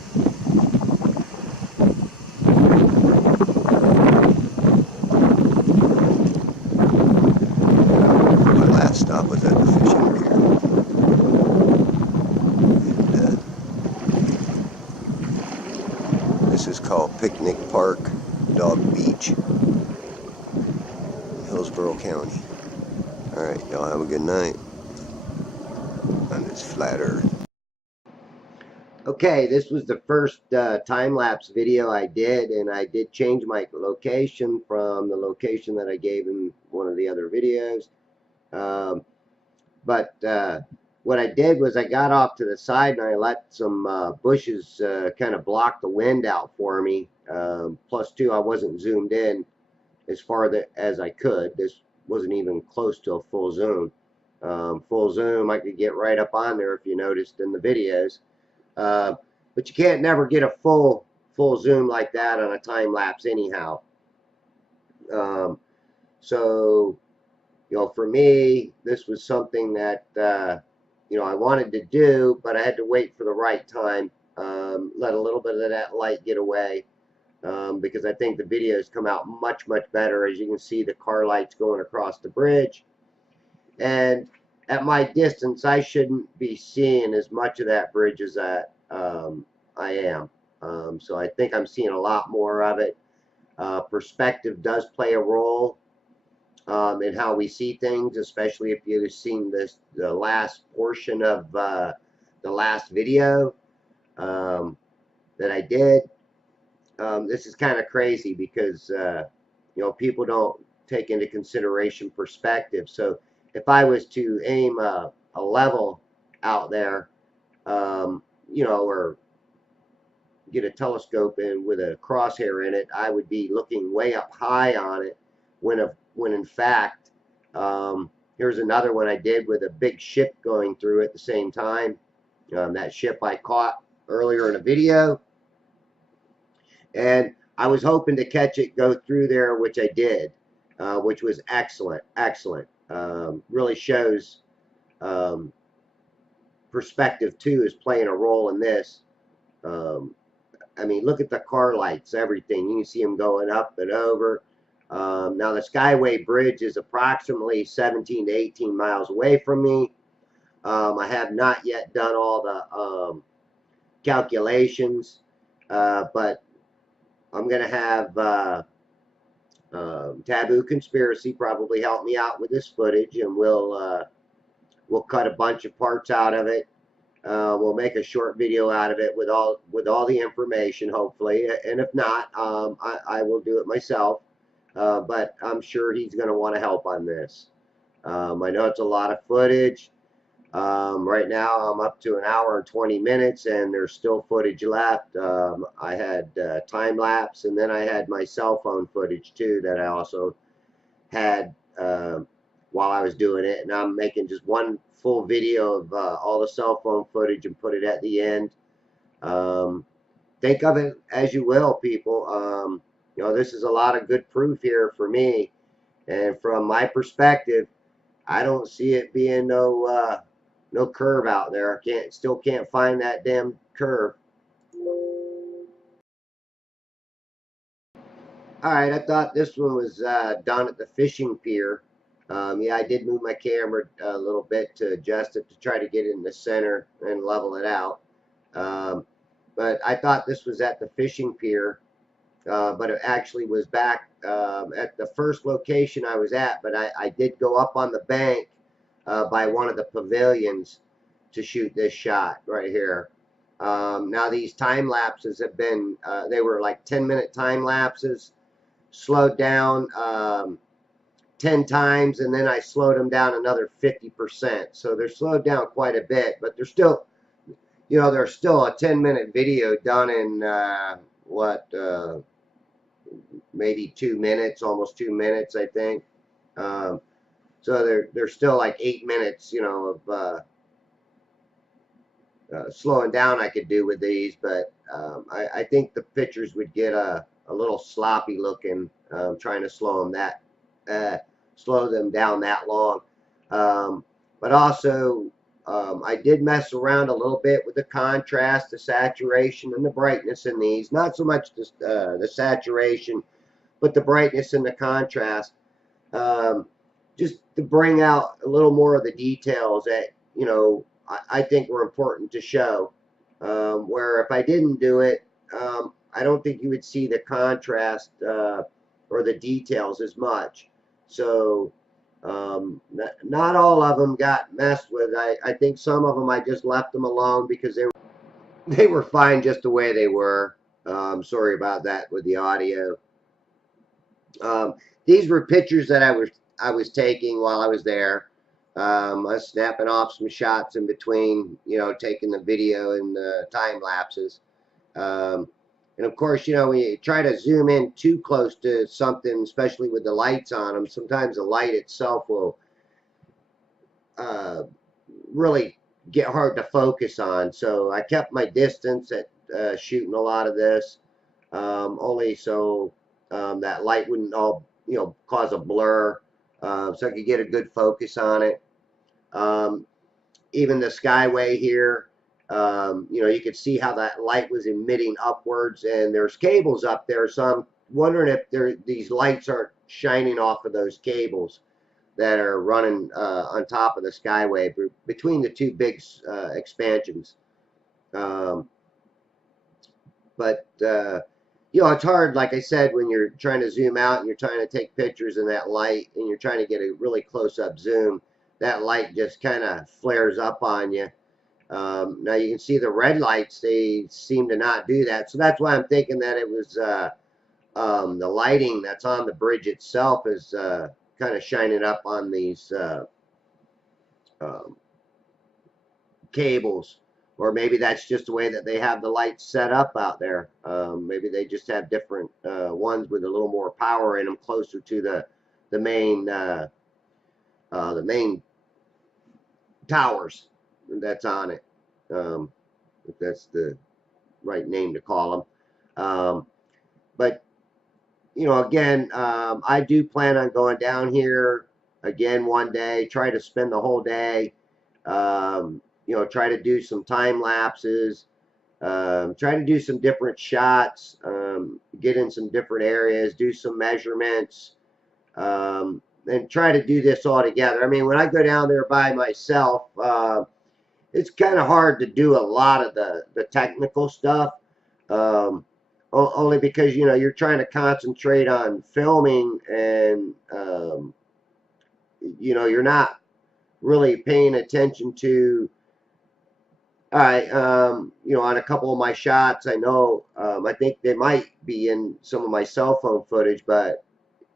My last stop was at the fishing pier. This is called Picnic Park, Dog Beach, Hillsborough County. Alright, y'all have a good night on this flat earth. Okay, this was the first time-lapse video I did, and I did change my location from the location that I gave in one of the other videos. But what I did was I got off to the side and I let some bushes kind of block the wind out for me. Plus two, I wasn't zoomed in as far as I could. This wasn't even close to a full zoom. Full zoom, I could get right up on there if you noticed in the videos. But you can't never get a full zoom like that on a time lapse anyhow. So you know, for me, this was something that you know, I wanted to do, but I had to wait for the right time. Let a little bit of that light get away, because I think the videos come out much better. As you can see, the car lights going across the bridge, and at my distance, I shouldn't be seeing as much of that bridge as I am. So I think I'm seeing a lot more of it. Perspective does play a role in how we see things, especially if you've seen the last portion of the last video that I did. This is kind of crazy because you know, people don't take into consideration perspective. So if I was to aim a level out there, you know, or get a telescope in with a crosshair in it, I would be looking way up high on it when in fact, here's another one I did with a big ship going through at the same time. That ship I caught earlier in a video, and I was hoping to catch it go through there, which I did, which was excellent. Really shows perspective too is playing a role in this. I mean, look at the car lights, everything. You can see them going up and over. Now, the Skyway Bridge is approximately 17 to 18 miles away from me. I have not yet done all the calculations, but I'm going to have Taboo Conspiracy probably help me out with this footage, and we'll cut a bunch of parts out of it. We'll make a short video out of it with all the information, hopefully. And if not, I will do it myself. But I'm sure he's going to want to help on this. I know it's a lot of footage. Right now, I'm up to 1 hour and 20 minutes, and there's still footage left. I had time lapse, and then I had my cell phone footage too that I also had while I was doing it. And I'm making just one full video of all the cell phone footage and put it at the end. Think of it as you will, people. You know, this is a lot of good proof here for me, and from my perspective, I don't see it being no curve out there. I still can't find that damn curve. Alright, I thought this one was done at the fishing pier. Yeah, I did move my camera a little bit to adjust it to try to get it in the center and level it out. But I thought this was at the fishing pier, but it actually was back at the first location I was at. But I did go up on the bank by one of the pavilions to shoot this shot right here. Now these time lapses have been, they were like 10-minute time lapses, slowed down 10 times, and then I slowed them down another 50%. So they're slowed down quite a bit, but they're still, you know, there's still a 10-minute video done in maybe 2 minutes, almost 2 minutes, I think. So they're still like 8 minutes, you know, of slowing down I could do with these, but I think the pictures would get a little sloppy looking trying to slow them down that long. But also I did mess around a little bit with the contrast, the saturation, and the brightness in these. Not so much the saturation, but the brightness and the contrast. Just to bring out a little more of the details that, I think were important to show. Where if I didn't do it, I don't think you would see the contrast or the details as much. So not all of them got messed with. I think some of them I just left them alone because they were fine just the way they were. Sorry about that with the audio. These were pictures that I was taking while I was there. I was snapping off some shots in between, taking the video and the time lapses. And of course, when you try to zoom in too close to something, especially with the lights on them, sometimes the light itself will really get hard to focus on. So I kept my distance at shooting a lot of this, only so that light wouldn't all, cause a blur, so I could get a good focus on it. Even the Skyway here, you could see how that light was emitting upwards, and there's cables up there, so I'm wondering if these lights aren't shining off of those cables that are running on top of the Skyway between the two big expansions. But it's hard, like I said, when you're trying to zoom out and you're trying to take pictures in that light and you're trying to get a really close-up zoom, that light just kind of flares up on you. Now you can see the red lights, they seem to not do that. So that's why I'm thinking that it was the lighting that's on the bridge itself is kind of shining up on these cables. Or maybe that's just the way that they have the lights set up out there. Maybe they just have different ones with a little more power in them, closer to the main towers that's on it. If that's the right name to call them. But again, I do plan on going down here again one day. Try to spend the whole day. Try to do some time lapses, try to do some different shots, get in some different areas, do some measurements, and try to do this all together. I mean, when I go down there by myself, it's kind of hard to do a lot of the technical stuff, only because, you're trying to concentrate on filming, and, you're not really paying attention to. All right, on a couple of my shots, I know, I think they might be in some of my cell phone footage, but,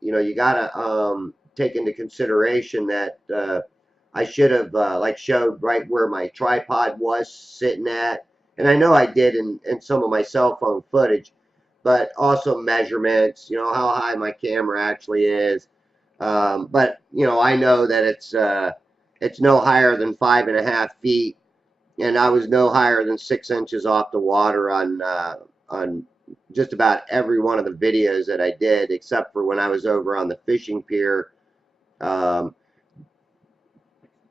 you gotta take into consideration that I should have, showed right where my tripod was sitting at, and I know I did in some of my cell phone footage, but also measurements, how high my camera actually is, but, I know that it's no higher than 5.5 feet. And I was no higher than 6 inches off the water on just about every one of the videos that I did, except for when I was over on the fishing pier.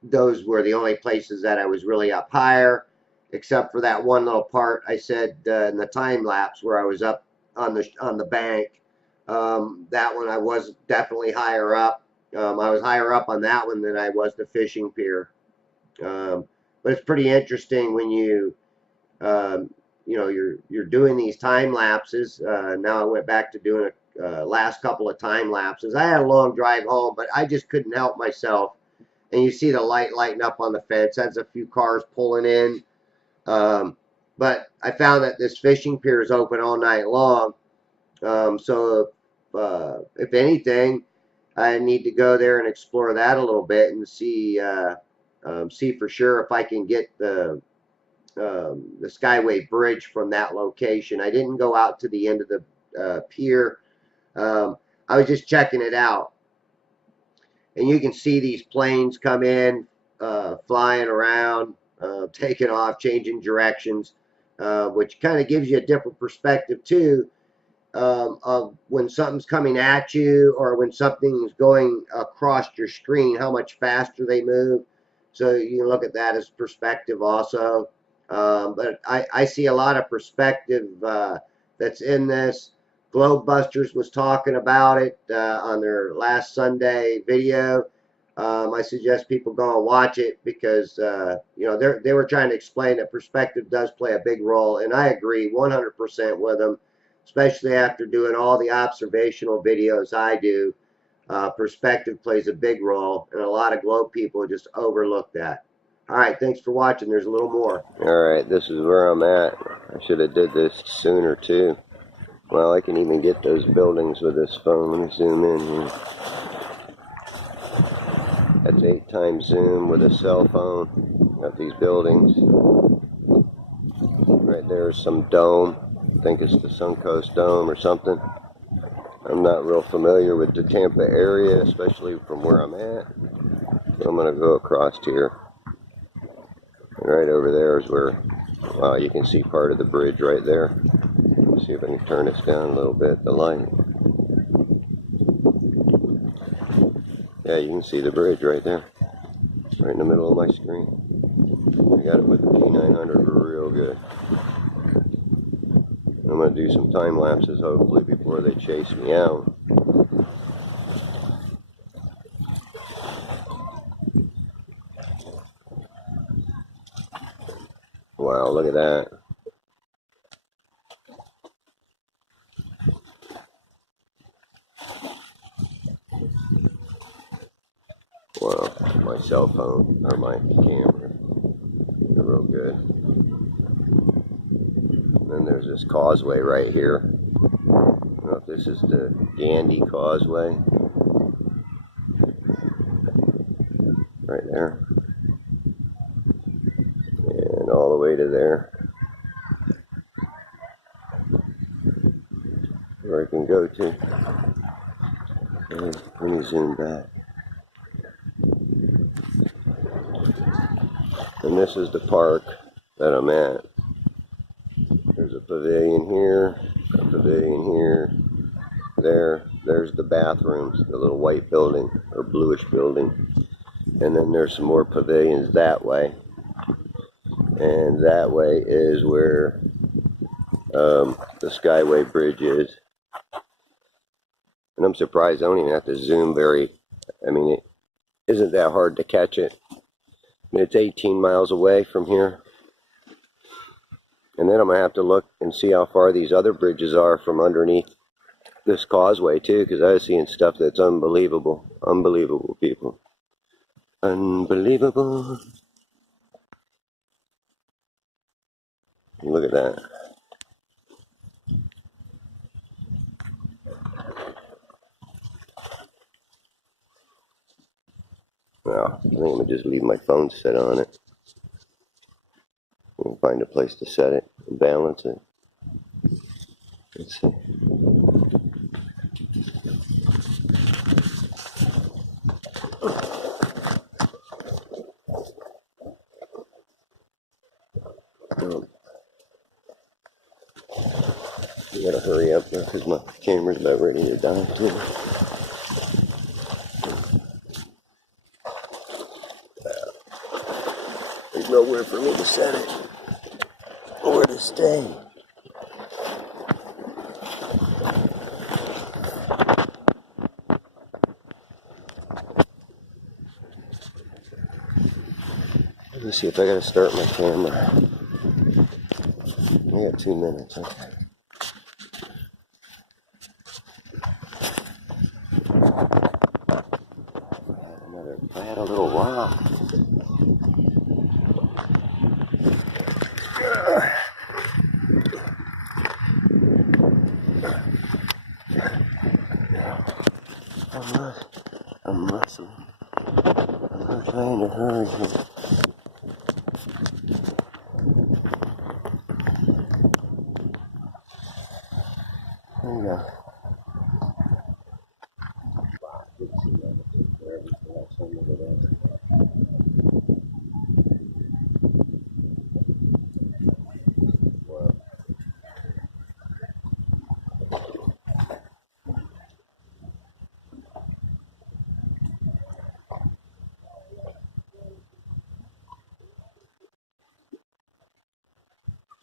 Those were the only places that I was really up higher, except for that one little part I said in the time lapse where I was up on the bank. That one I was definitely higher up. I was higher up on that one than I was the fishing pier. But it's pretty interesting when you're doing these time lapses. Now I went back to doing last couple of time lapses. I had a long drive home, but I just couldn't help myself. And you see the light lighting up on the fence. That's a few cars pulling in. But I found that this fishing pier is open all night long. So if anything, I need to go there and explore that a little bit and see for sure if I can get the Skyway Bridge from that location. I didn't go out to the end of the pier. I was just checking it out. And you can see these planes come in, flying around, taking off, changing directions, which kind of gives you a different perspective too, of when something's coming at you or when something's going across your screen, how much faster they move. So you can look at that as perspective also. But I see a lot of perspective that's in this. Globebusters was talking about it on their last Sunday video. I suggest people go and watch it because you know they were trying to explain that perspective does play a big role, and I agree 100% with them, especially after doing all the observational videos I do. Perspective plays a big role, and a lot of globe people just overlook that. All right, thanks for watching. There's a little more. Alright, this is where I'm at. I should have did this sooner too. Well, I can even get those buildings with this phone. Let me zoom in here. That's 8 times zoom with a cell phone. Got these buildings. Right there is some dome. I think it's the Suncoast Dome or something. I'm not real familiar with the Tampa area, especially from where I'm at. So I'm going to go across here. And right over there is where, wow, you can see part of the bridge right there. Let's see if I can turn this down a little bit, the light. Yeah, you can see the bridge right there. Right in the middle of my screen. I got it with the P900 real good. I'm going to do some time lapses hopefully before they chase me out. Wow, look at that. Wow, my cell phone, or my camera, they're real good. And then there's this causeway right here. I don't know if this is the Gandy Causeway. Right there. And all the way to there. Where I can go to. And let me zoom back. And this is the park that I'm at. There's a pavilion here, a pavilion here, there's the bathrooms, the little white building, or bluish building. And then there's some more pavilions that way. And that way is where the Skyway Bridge is. And I'm surprised I don't even have to zoom very, I mean, it isn't that hard to catch it. I mean, it's 18 miles away from here. And then I'm going to have to look and see how far these other bridges are from underneath this causeway too, because I was seeing stuff that's unbelievable. Unbelievable, people. Unbelievable. Look at that. Well, I think I'm going to just leave my phone set on it. We'll find a place to set it and balance it. Let's see. I gotta hurry up there because my camera's about ready to die too. There's nowhere for me to set it or to stay. Let's see if I gotta start my camera. I got 2 minutes. Okay. If I had a little while. I'm wrestling. I'm not trying to hurry here. There you go.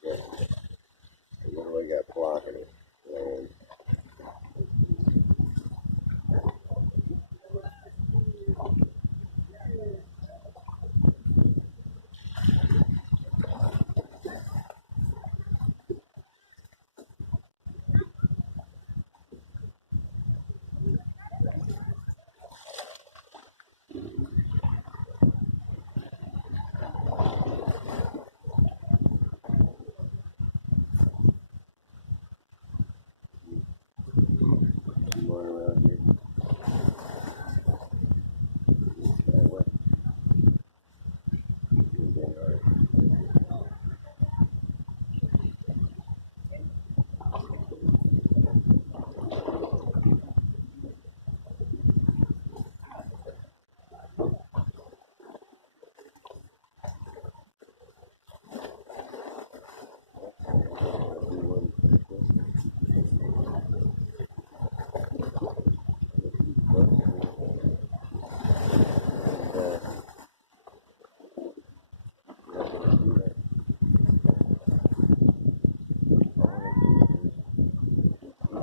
What do I got blocking it? Land. Some more around here. Okay, what? Okay, all right. I'll do one quick one.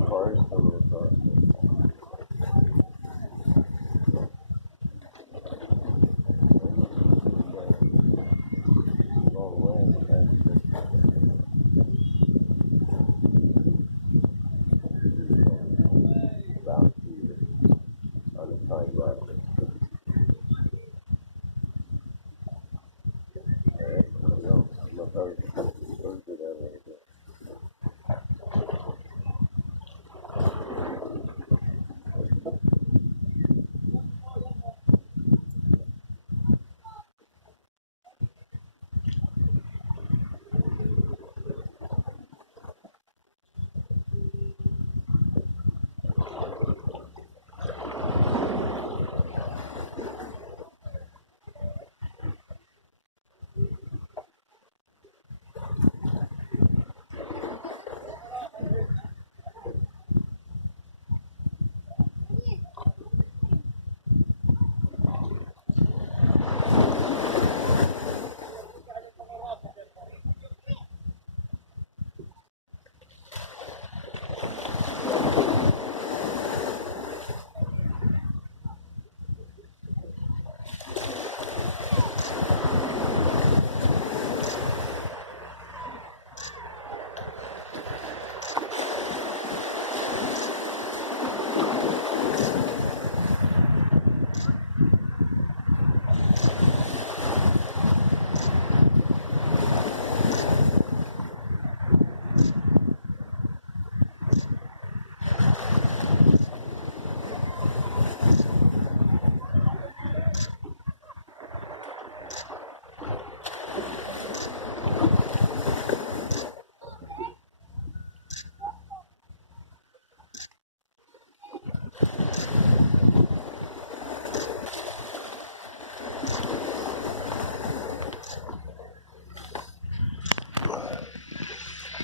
Cars coming across. Long way. About here on the time line. Alright, I don't know. I'm not very good at it.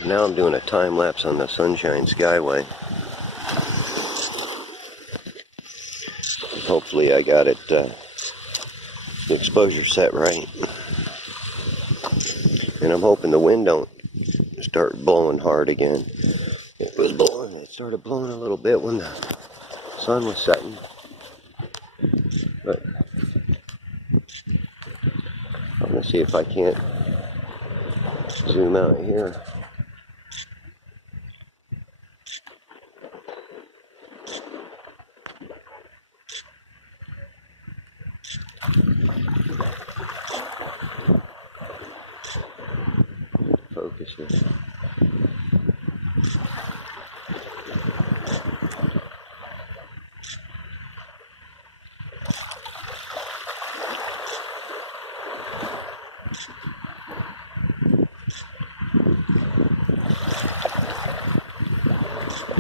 Now I'm doing a time lapse on the Sunshine Skyway. Hopefully I got it, the exposure set right. And I'm hoping the wind don't start blowing hard again. It was blowing, it started blowing a little bit when the sun was setting. But I'm gonna see if I can't zoom out here. Focus here.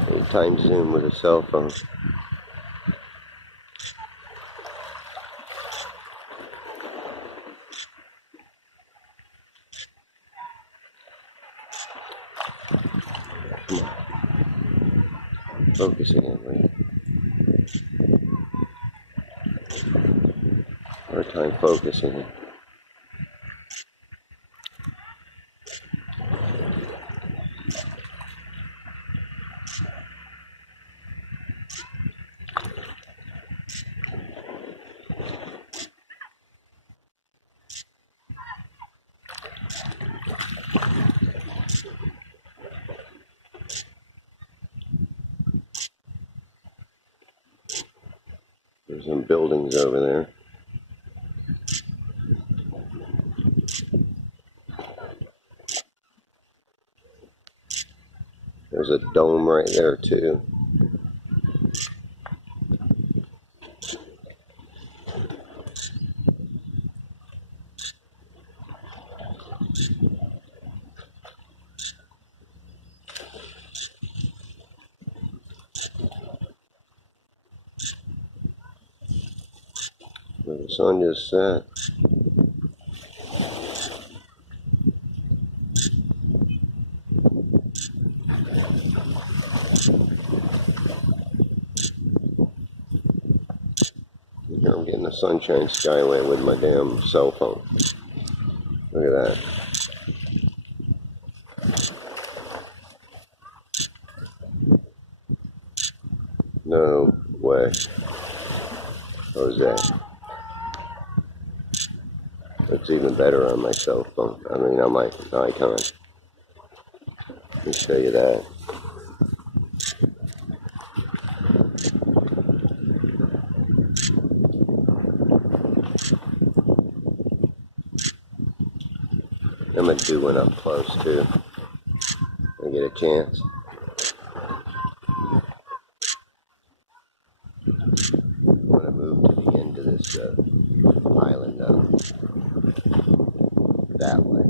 Anytime zoom with a cell phone. Come on. Focusing it, right? Hard time focusing it. There's some buildings over there. There's a dome right there too. Where the sun just set. Here I'm getting the Sunshine Skyway with my damn cell phone. Look at that. No way. Jose. It's even better on my cell phone. I mean, on my Nikon. Let me show you that. I'm gonna do one up close too. I get a chance. I'm gonna move to the end of this island that way.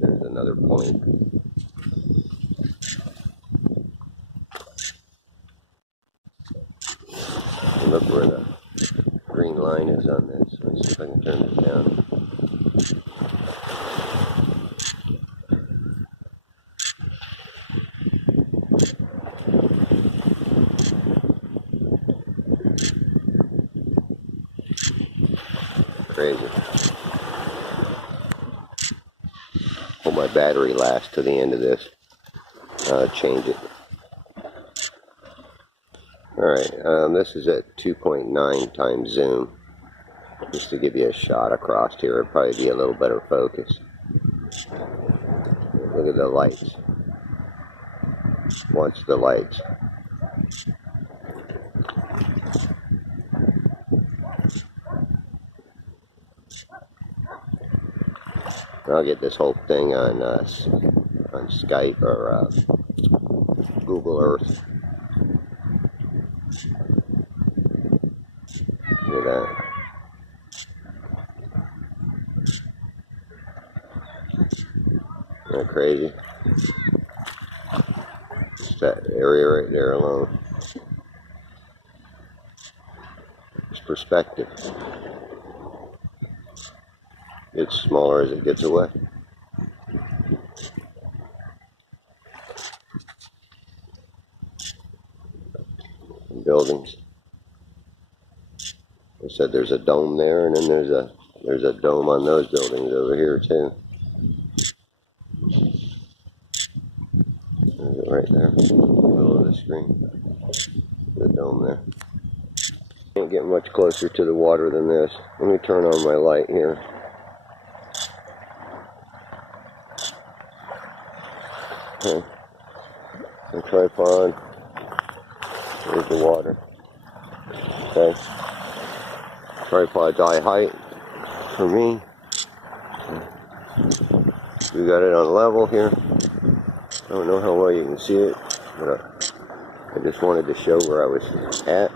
There's another point. And look where the green line is on this. Let me see if I can turn this down. Crazy. Hope my battery lasts to the end of this. Change it. Alright, this is at 2.9 times zoom. Just to give you a shot across here. It'd probably be a little better focus. Look at the lights. Watch the lights. I'll get this whole thing on Skype or Google Earth. Look at that. Isn't that crazy? Just that area right there alone. It's perspective. It's smaller as it gets away. Buildings. I said there's a dome there, and then there's a dome on those buildings over here too. There's it right there, in the middle of the screen. The dome there. Can't get much closer to the water than this. Let me turn on my light here. Okay. The tripod. There's the water. Okay. Tripod's eye height for me. We got it on level here. I don't know how well you can see it, but I just wanted to show where I was at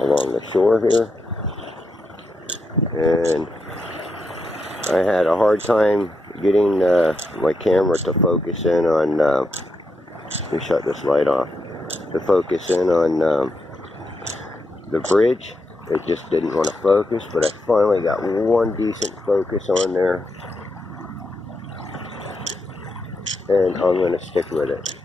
along the shore here. And I had a hard time getting my camera to focus in on, let me shut this light off, to focus in on the bridge. It just didn't want to focus, but I finally got one decent focus on there, and I'm going to stick with it.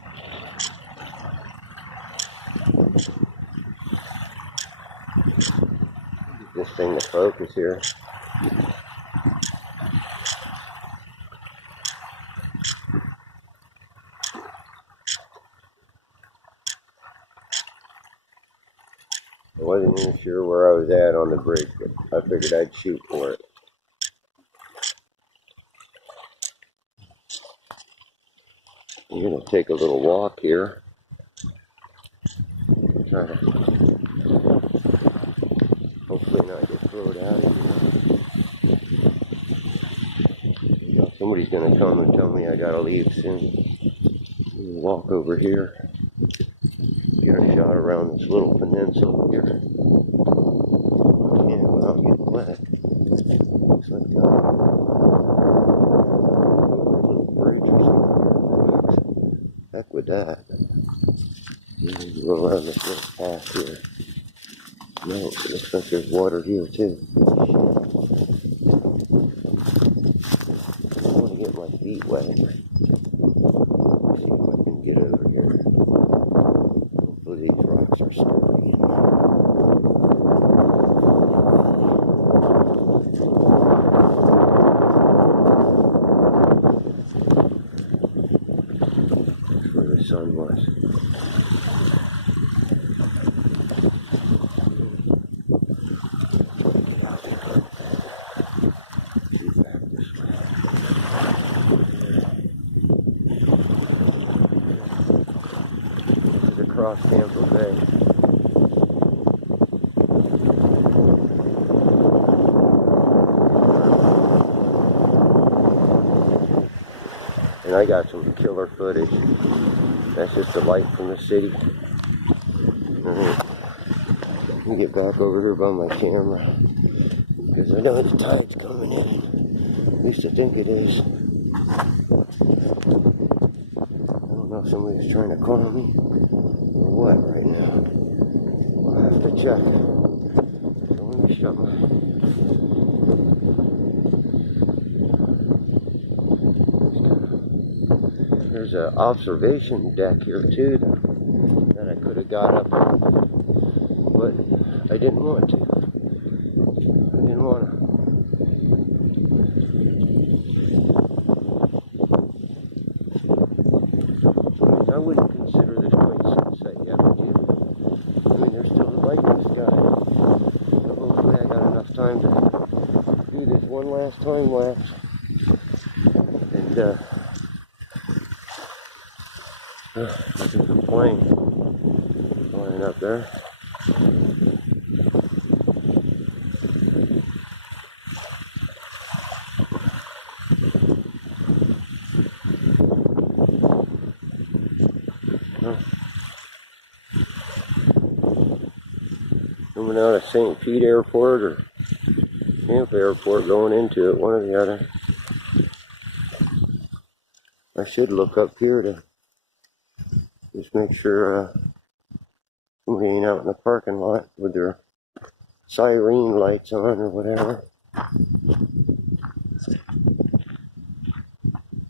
Get this thing to focus here. I wasn't even sure where I was at on the bridge, but I figured I'd shoot for it. I'm going to take a little walk here. Try to Hopefully not get thrown out of here. You know, somebody's gonna come and tell me I gotta leave soon. Walk over here. Get a shot around this little peninsula here. And without getting wet. Looks like a little bridge or something. Heck with that. Go around this little path here. No, it looks like there's water here too. I want to get my feet wet. See if I can get over here. Hopefully these rocks are sturdy. That's where the sun was. Across Tampa Bay. And I got some killer footage. That's just the light from the city. Alright. Let me get back over here by my camera. Because I know the tide's coming in. At least I think it is. I don't know if somebody's trying to call me. What right now? I'll have to check. So let me shut my... There's an observation deck here too that I could have got up on, but I didn't want to. I didn't want to. I wouldn't consider this place sunset yet, would you? I mean, there's still the light in the sky. So hopefully I got enough time to do this one last time lapse. And, look at the plane flying up there. Coming out of St. Pete Airport or Tampa Airport, going into it, one or the other. I should look up here to just make sure somebody ain't out in the parking lot with their siren lights on or whatever.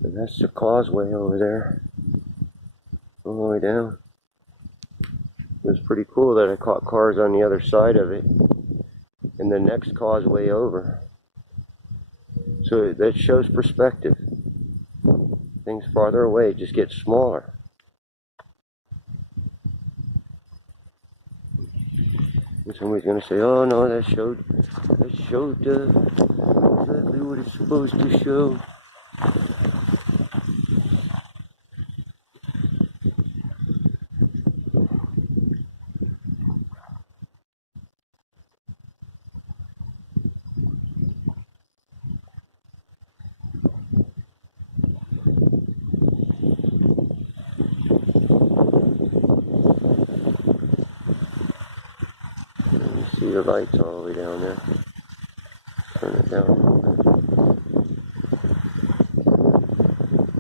And that's the causeway over there, all the way down. It was pretty cool that I caught cars on the other side of it and the next causeway over. So that shows perspective. Things farther away just get smaller. And somebody's gonna say, "Oh no, that showed exactly what it's supposed to show." See the lights all the way down there. Turn it down a little bit.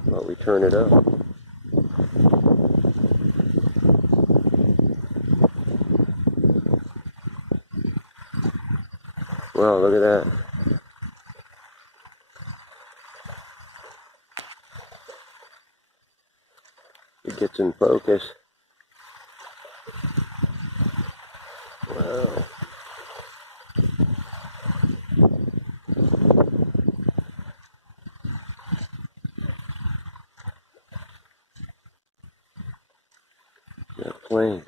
While we turn it up. Wow, look at that. It gets in focus. Wow. That plane.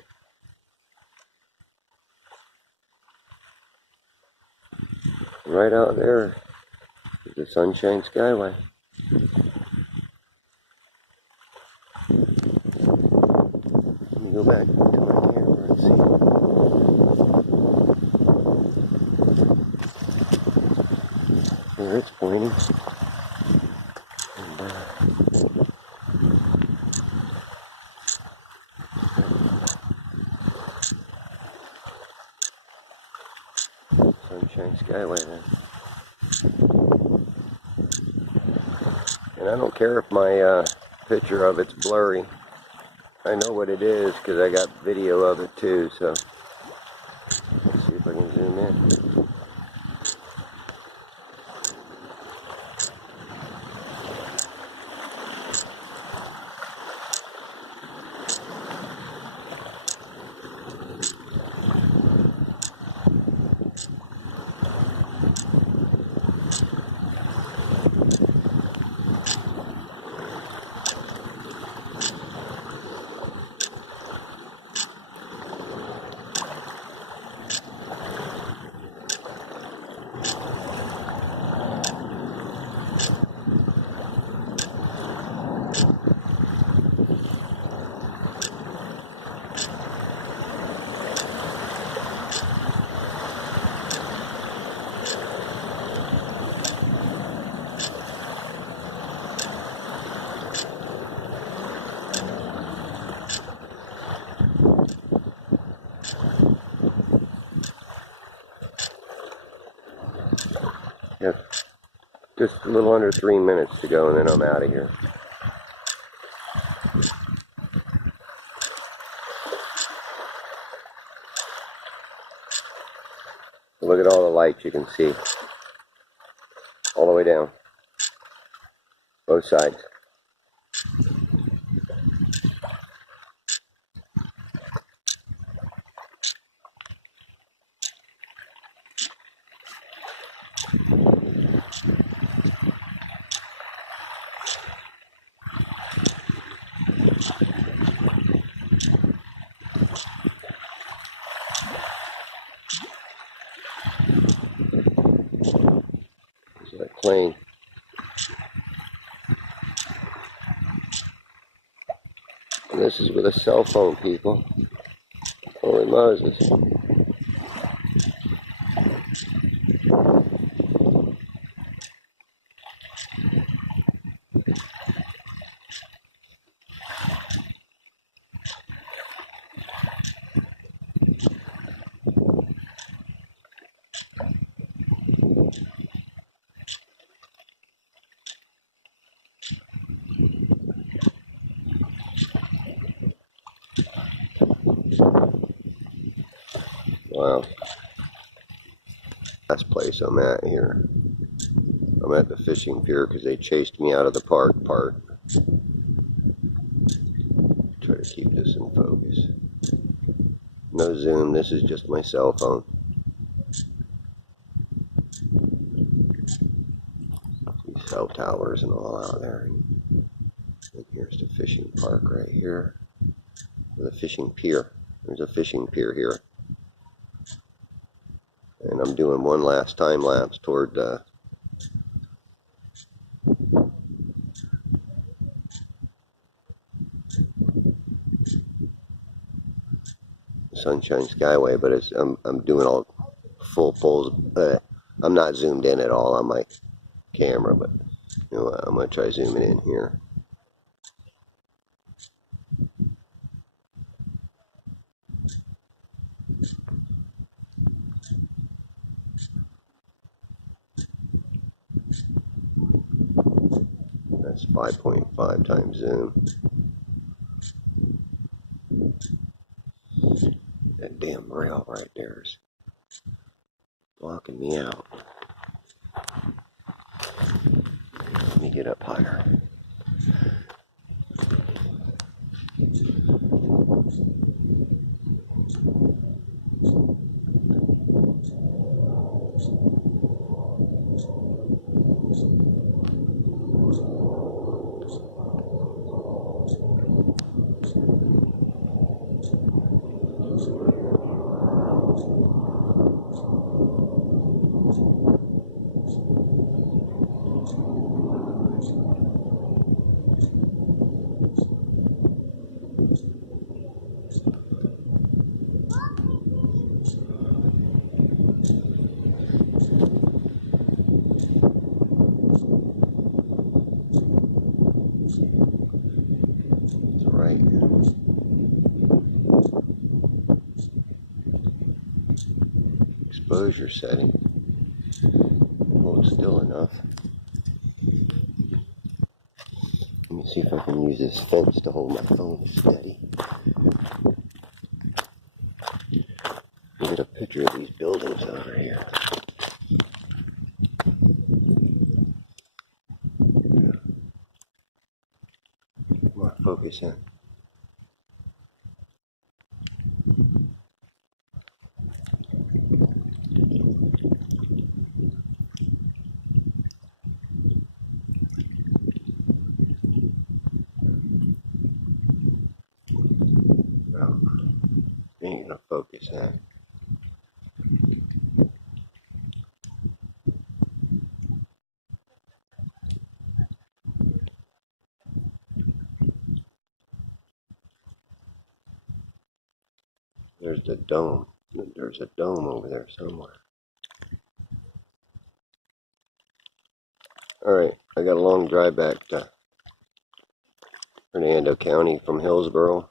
Right out there is the Sunshine Skyway. Let me go back to my camera and see. where it's pointing. And, Sunshine Skyway then. And I don't care if my picture of it's blurry. I know what it is because I got video of it too, so let's see if I can zoom in. Yep. Just a little under 3 minutes to go and then I'm out of here. Look at all the lights you can see. All the way down. Both sides. That plane. And this is with a cell phone, people. Holy Moses. Wow. Last place I'm at here. I'm at the fishing pier because they chased me out of the park part. Try to keep this in focus. No zoom, this is just my cell phone. These cell towers and all out there. And here's the fishing park right here. The fishing pier. There's a fishing pier here. And I'm doing one last time lapse toward the Sunshine Skyway, but I'm doing all full pulls. I'm not zoomed in at all on my camera, but you know, I'm gonna try zooming in here. That's 5.5 times zoom. That damn rail right there is blocking me out. Let me get up higher. exposure setting. Hold still enough. Let me see if I can use this fence to hold my phone steady. Get a picture of these buildings over here. Come on, focus in. Oh, ain't gonna focus in. There's the dome. There's a dome over there somewhere. Alright, I got a long drive back to Hernando County from Hillsboro.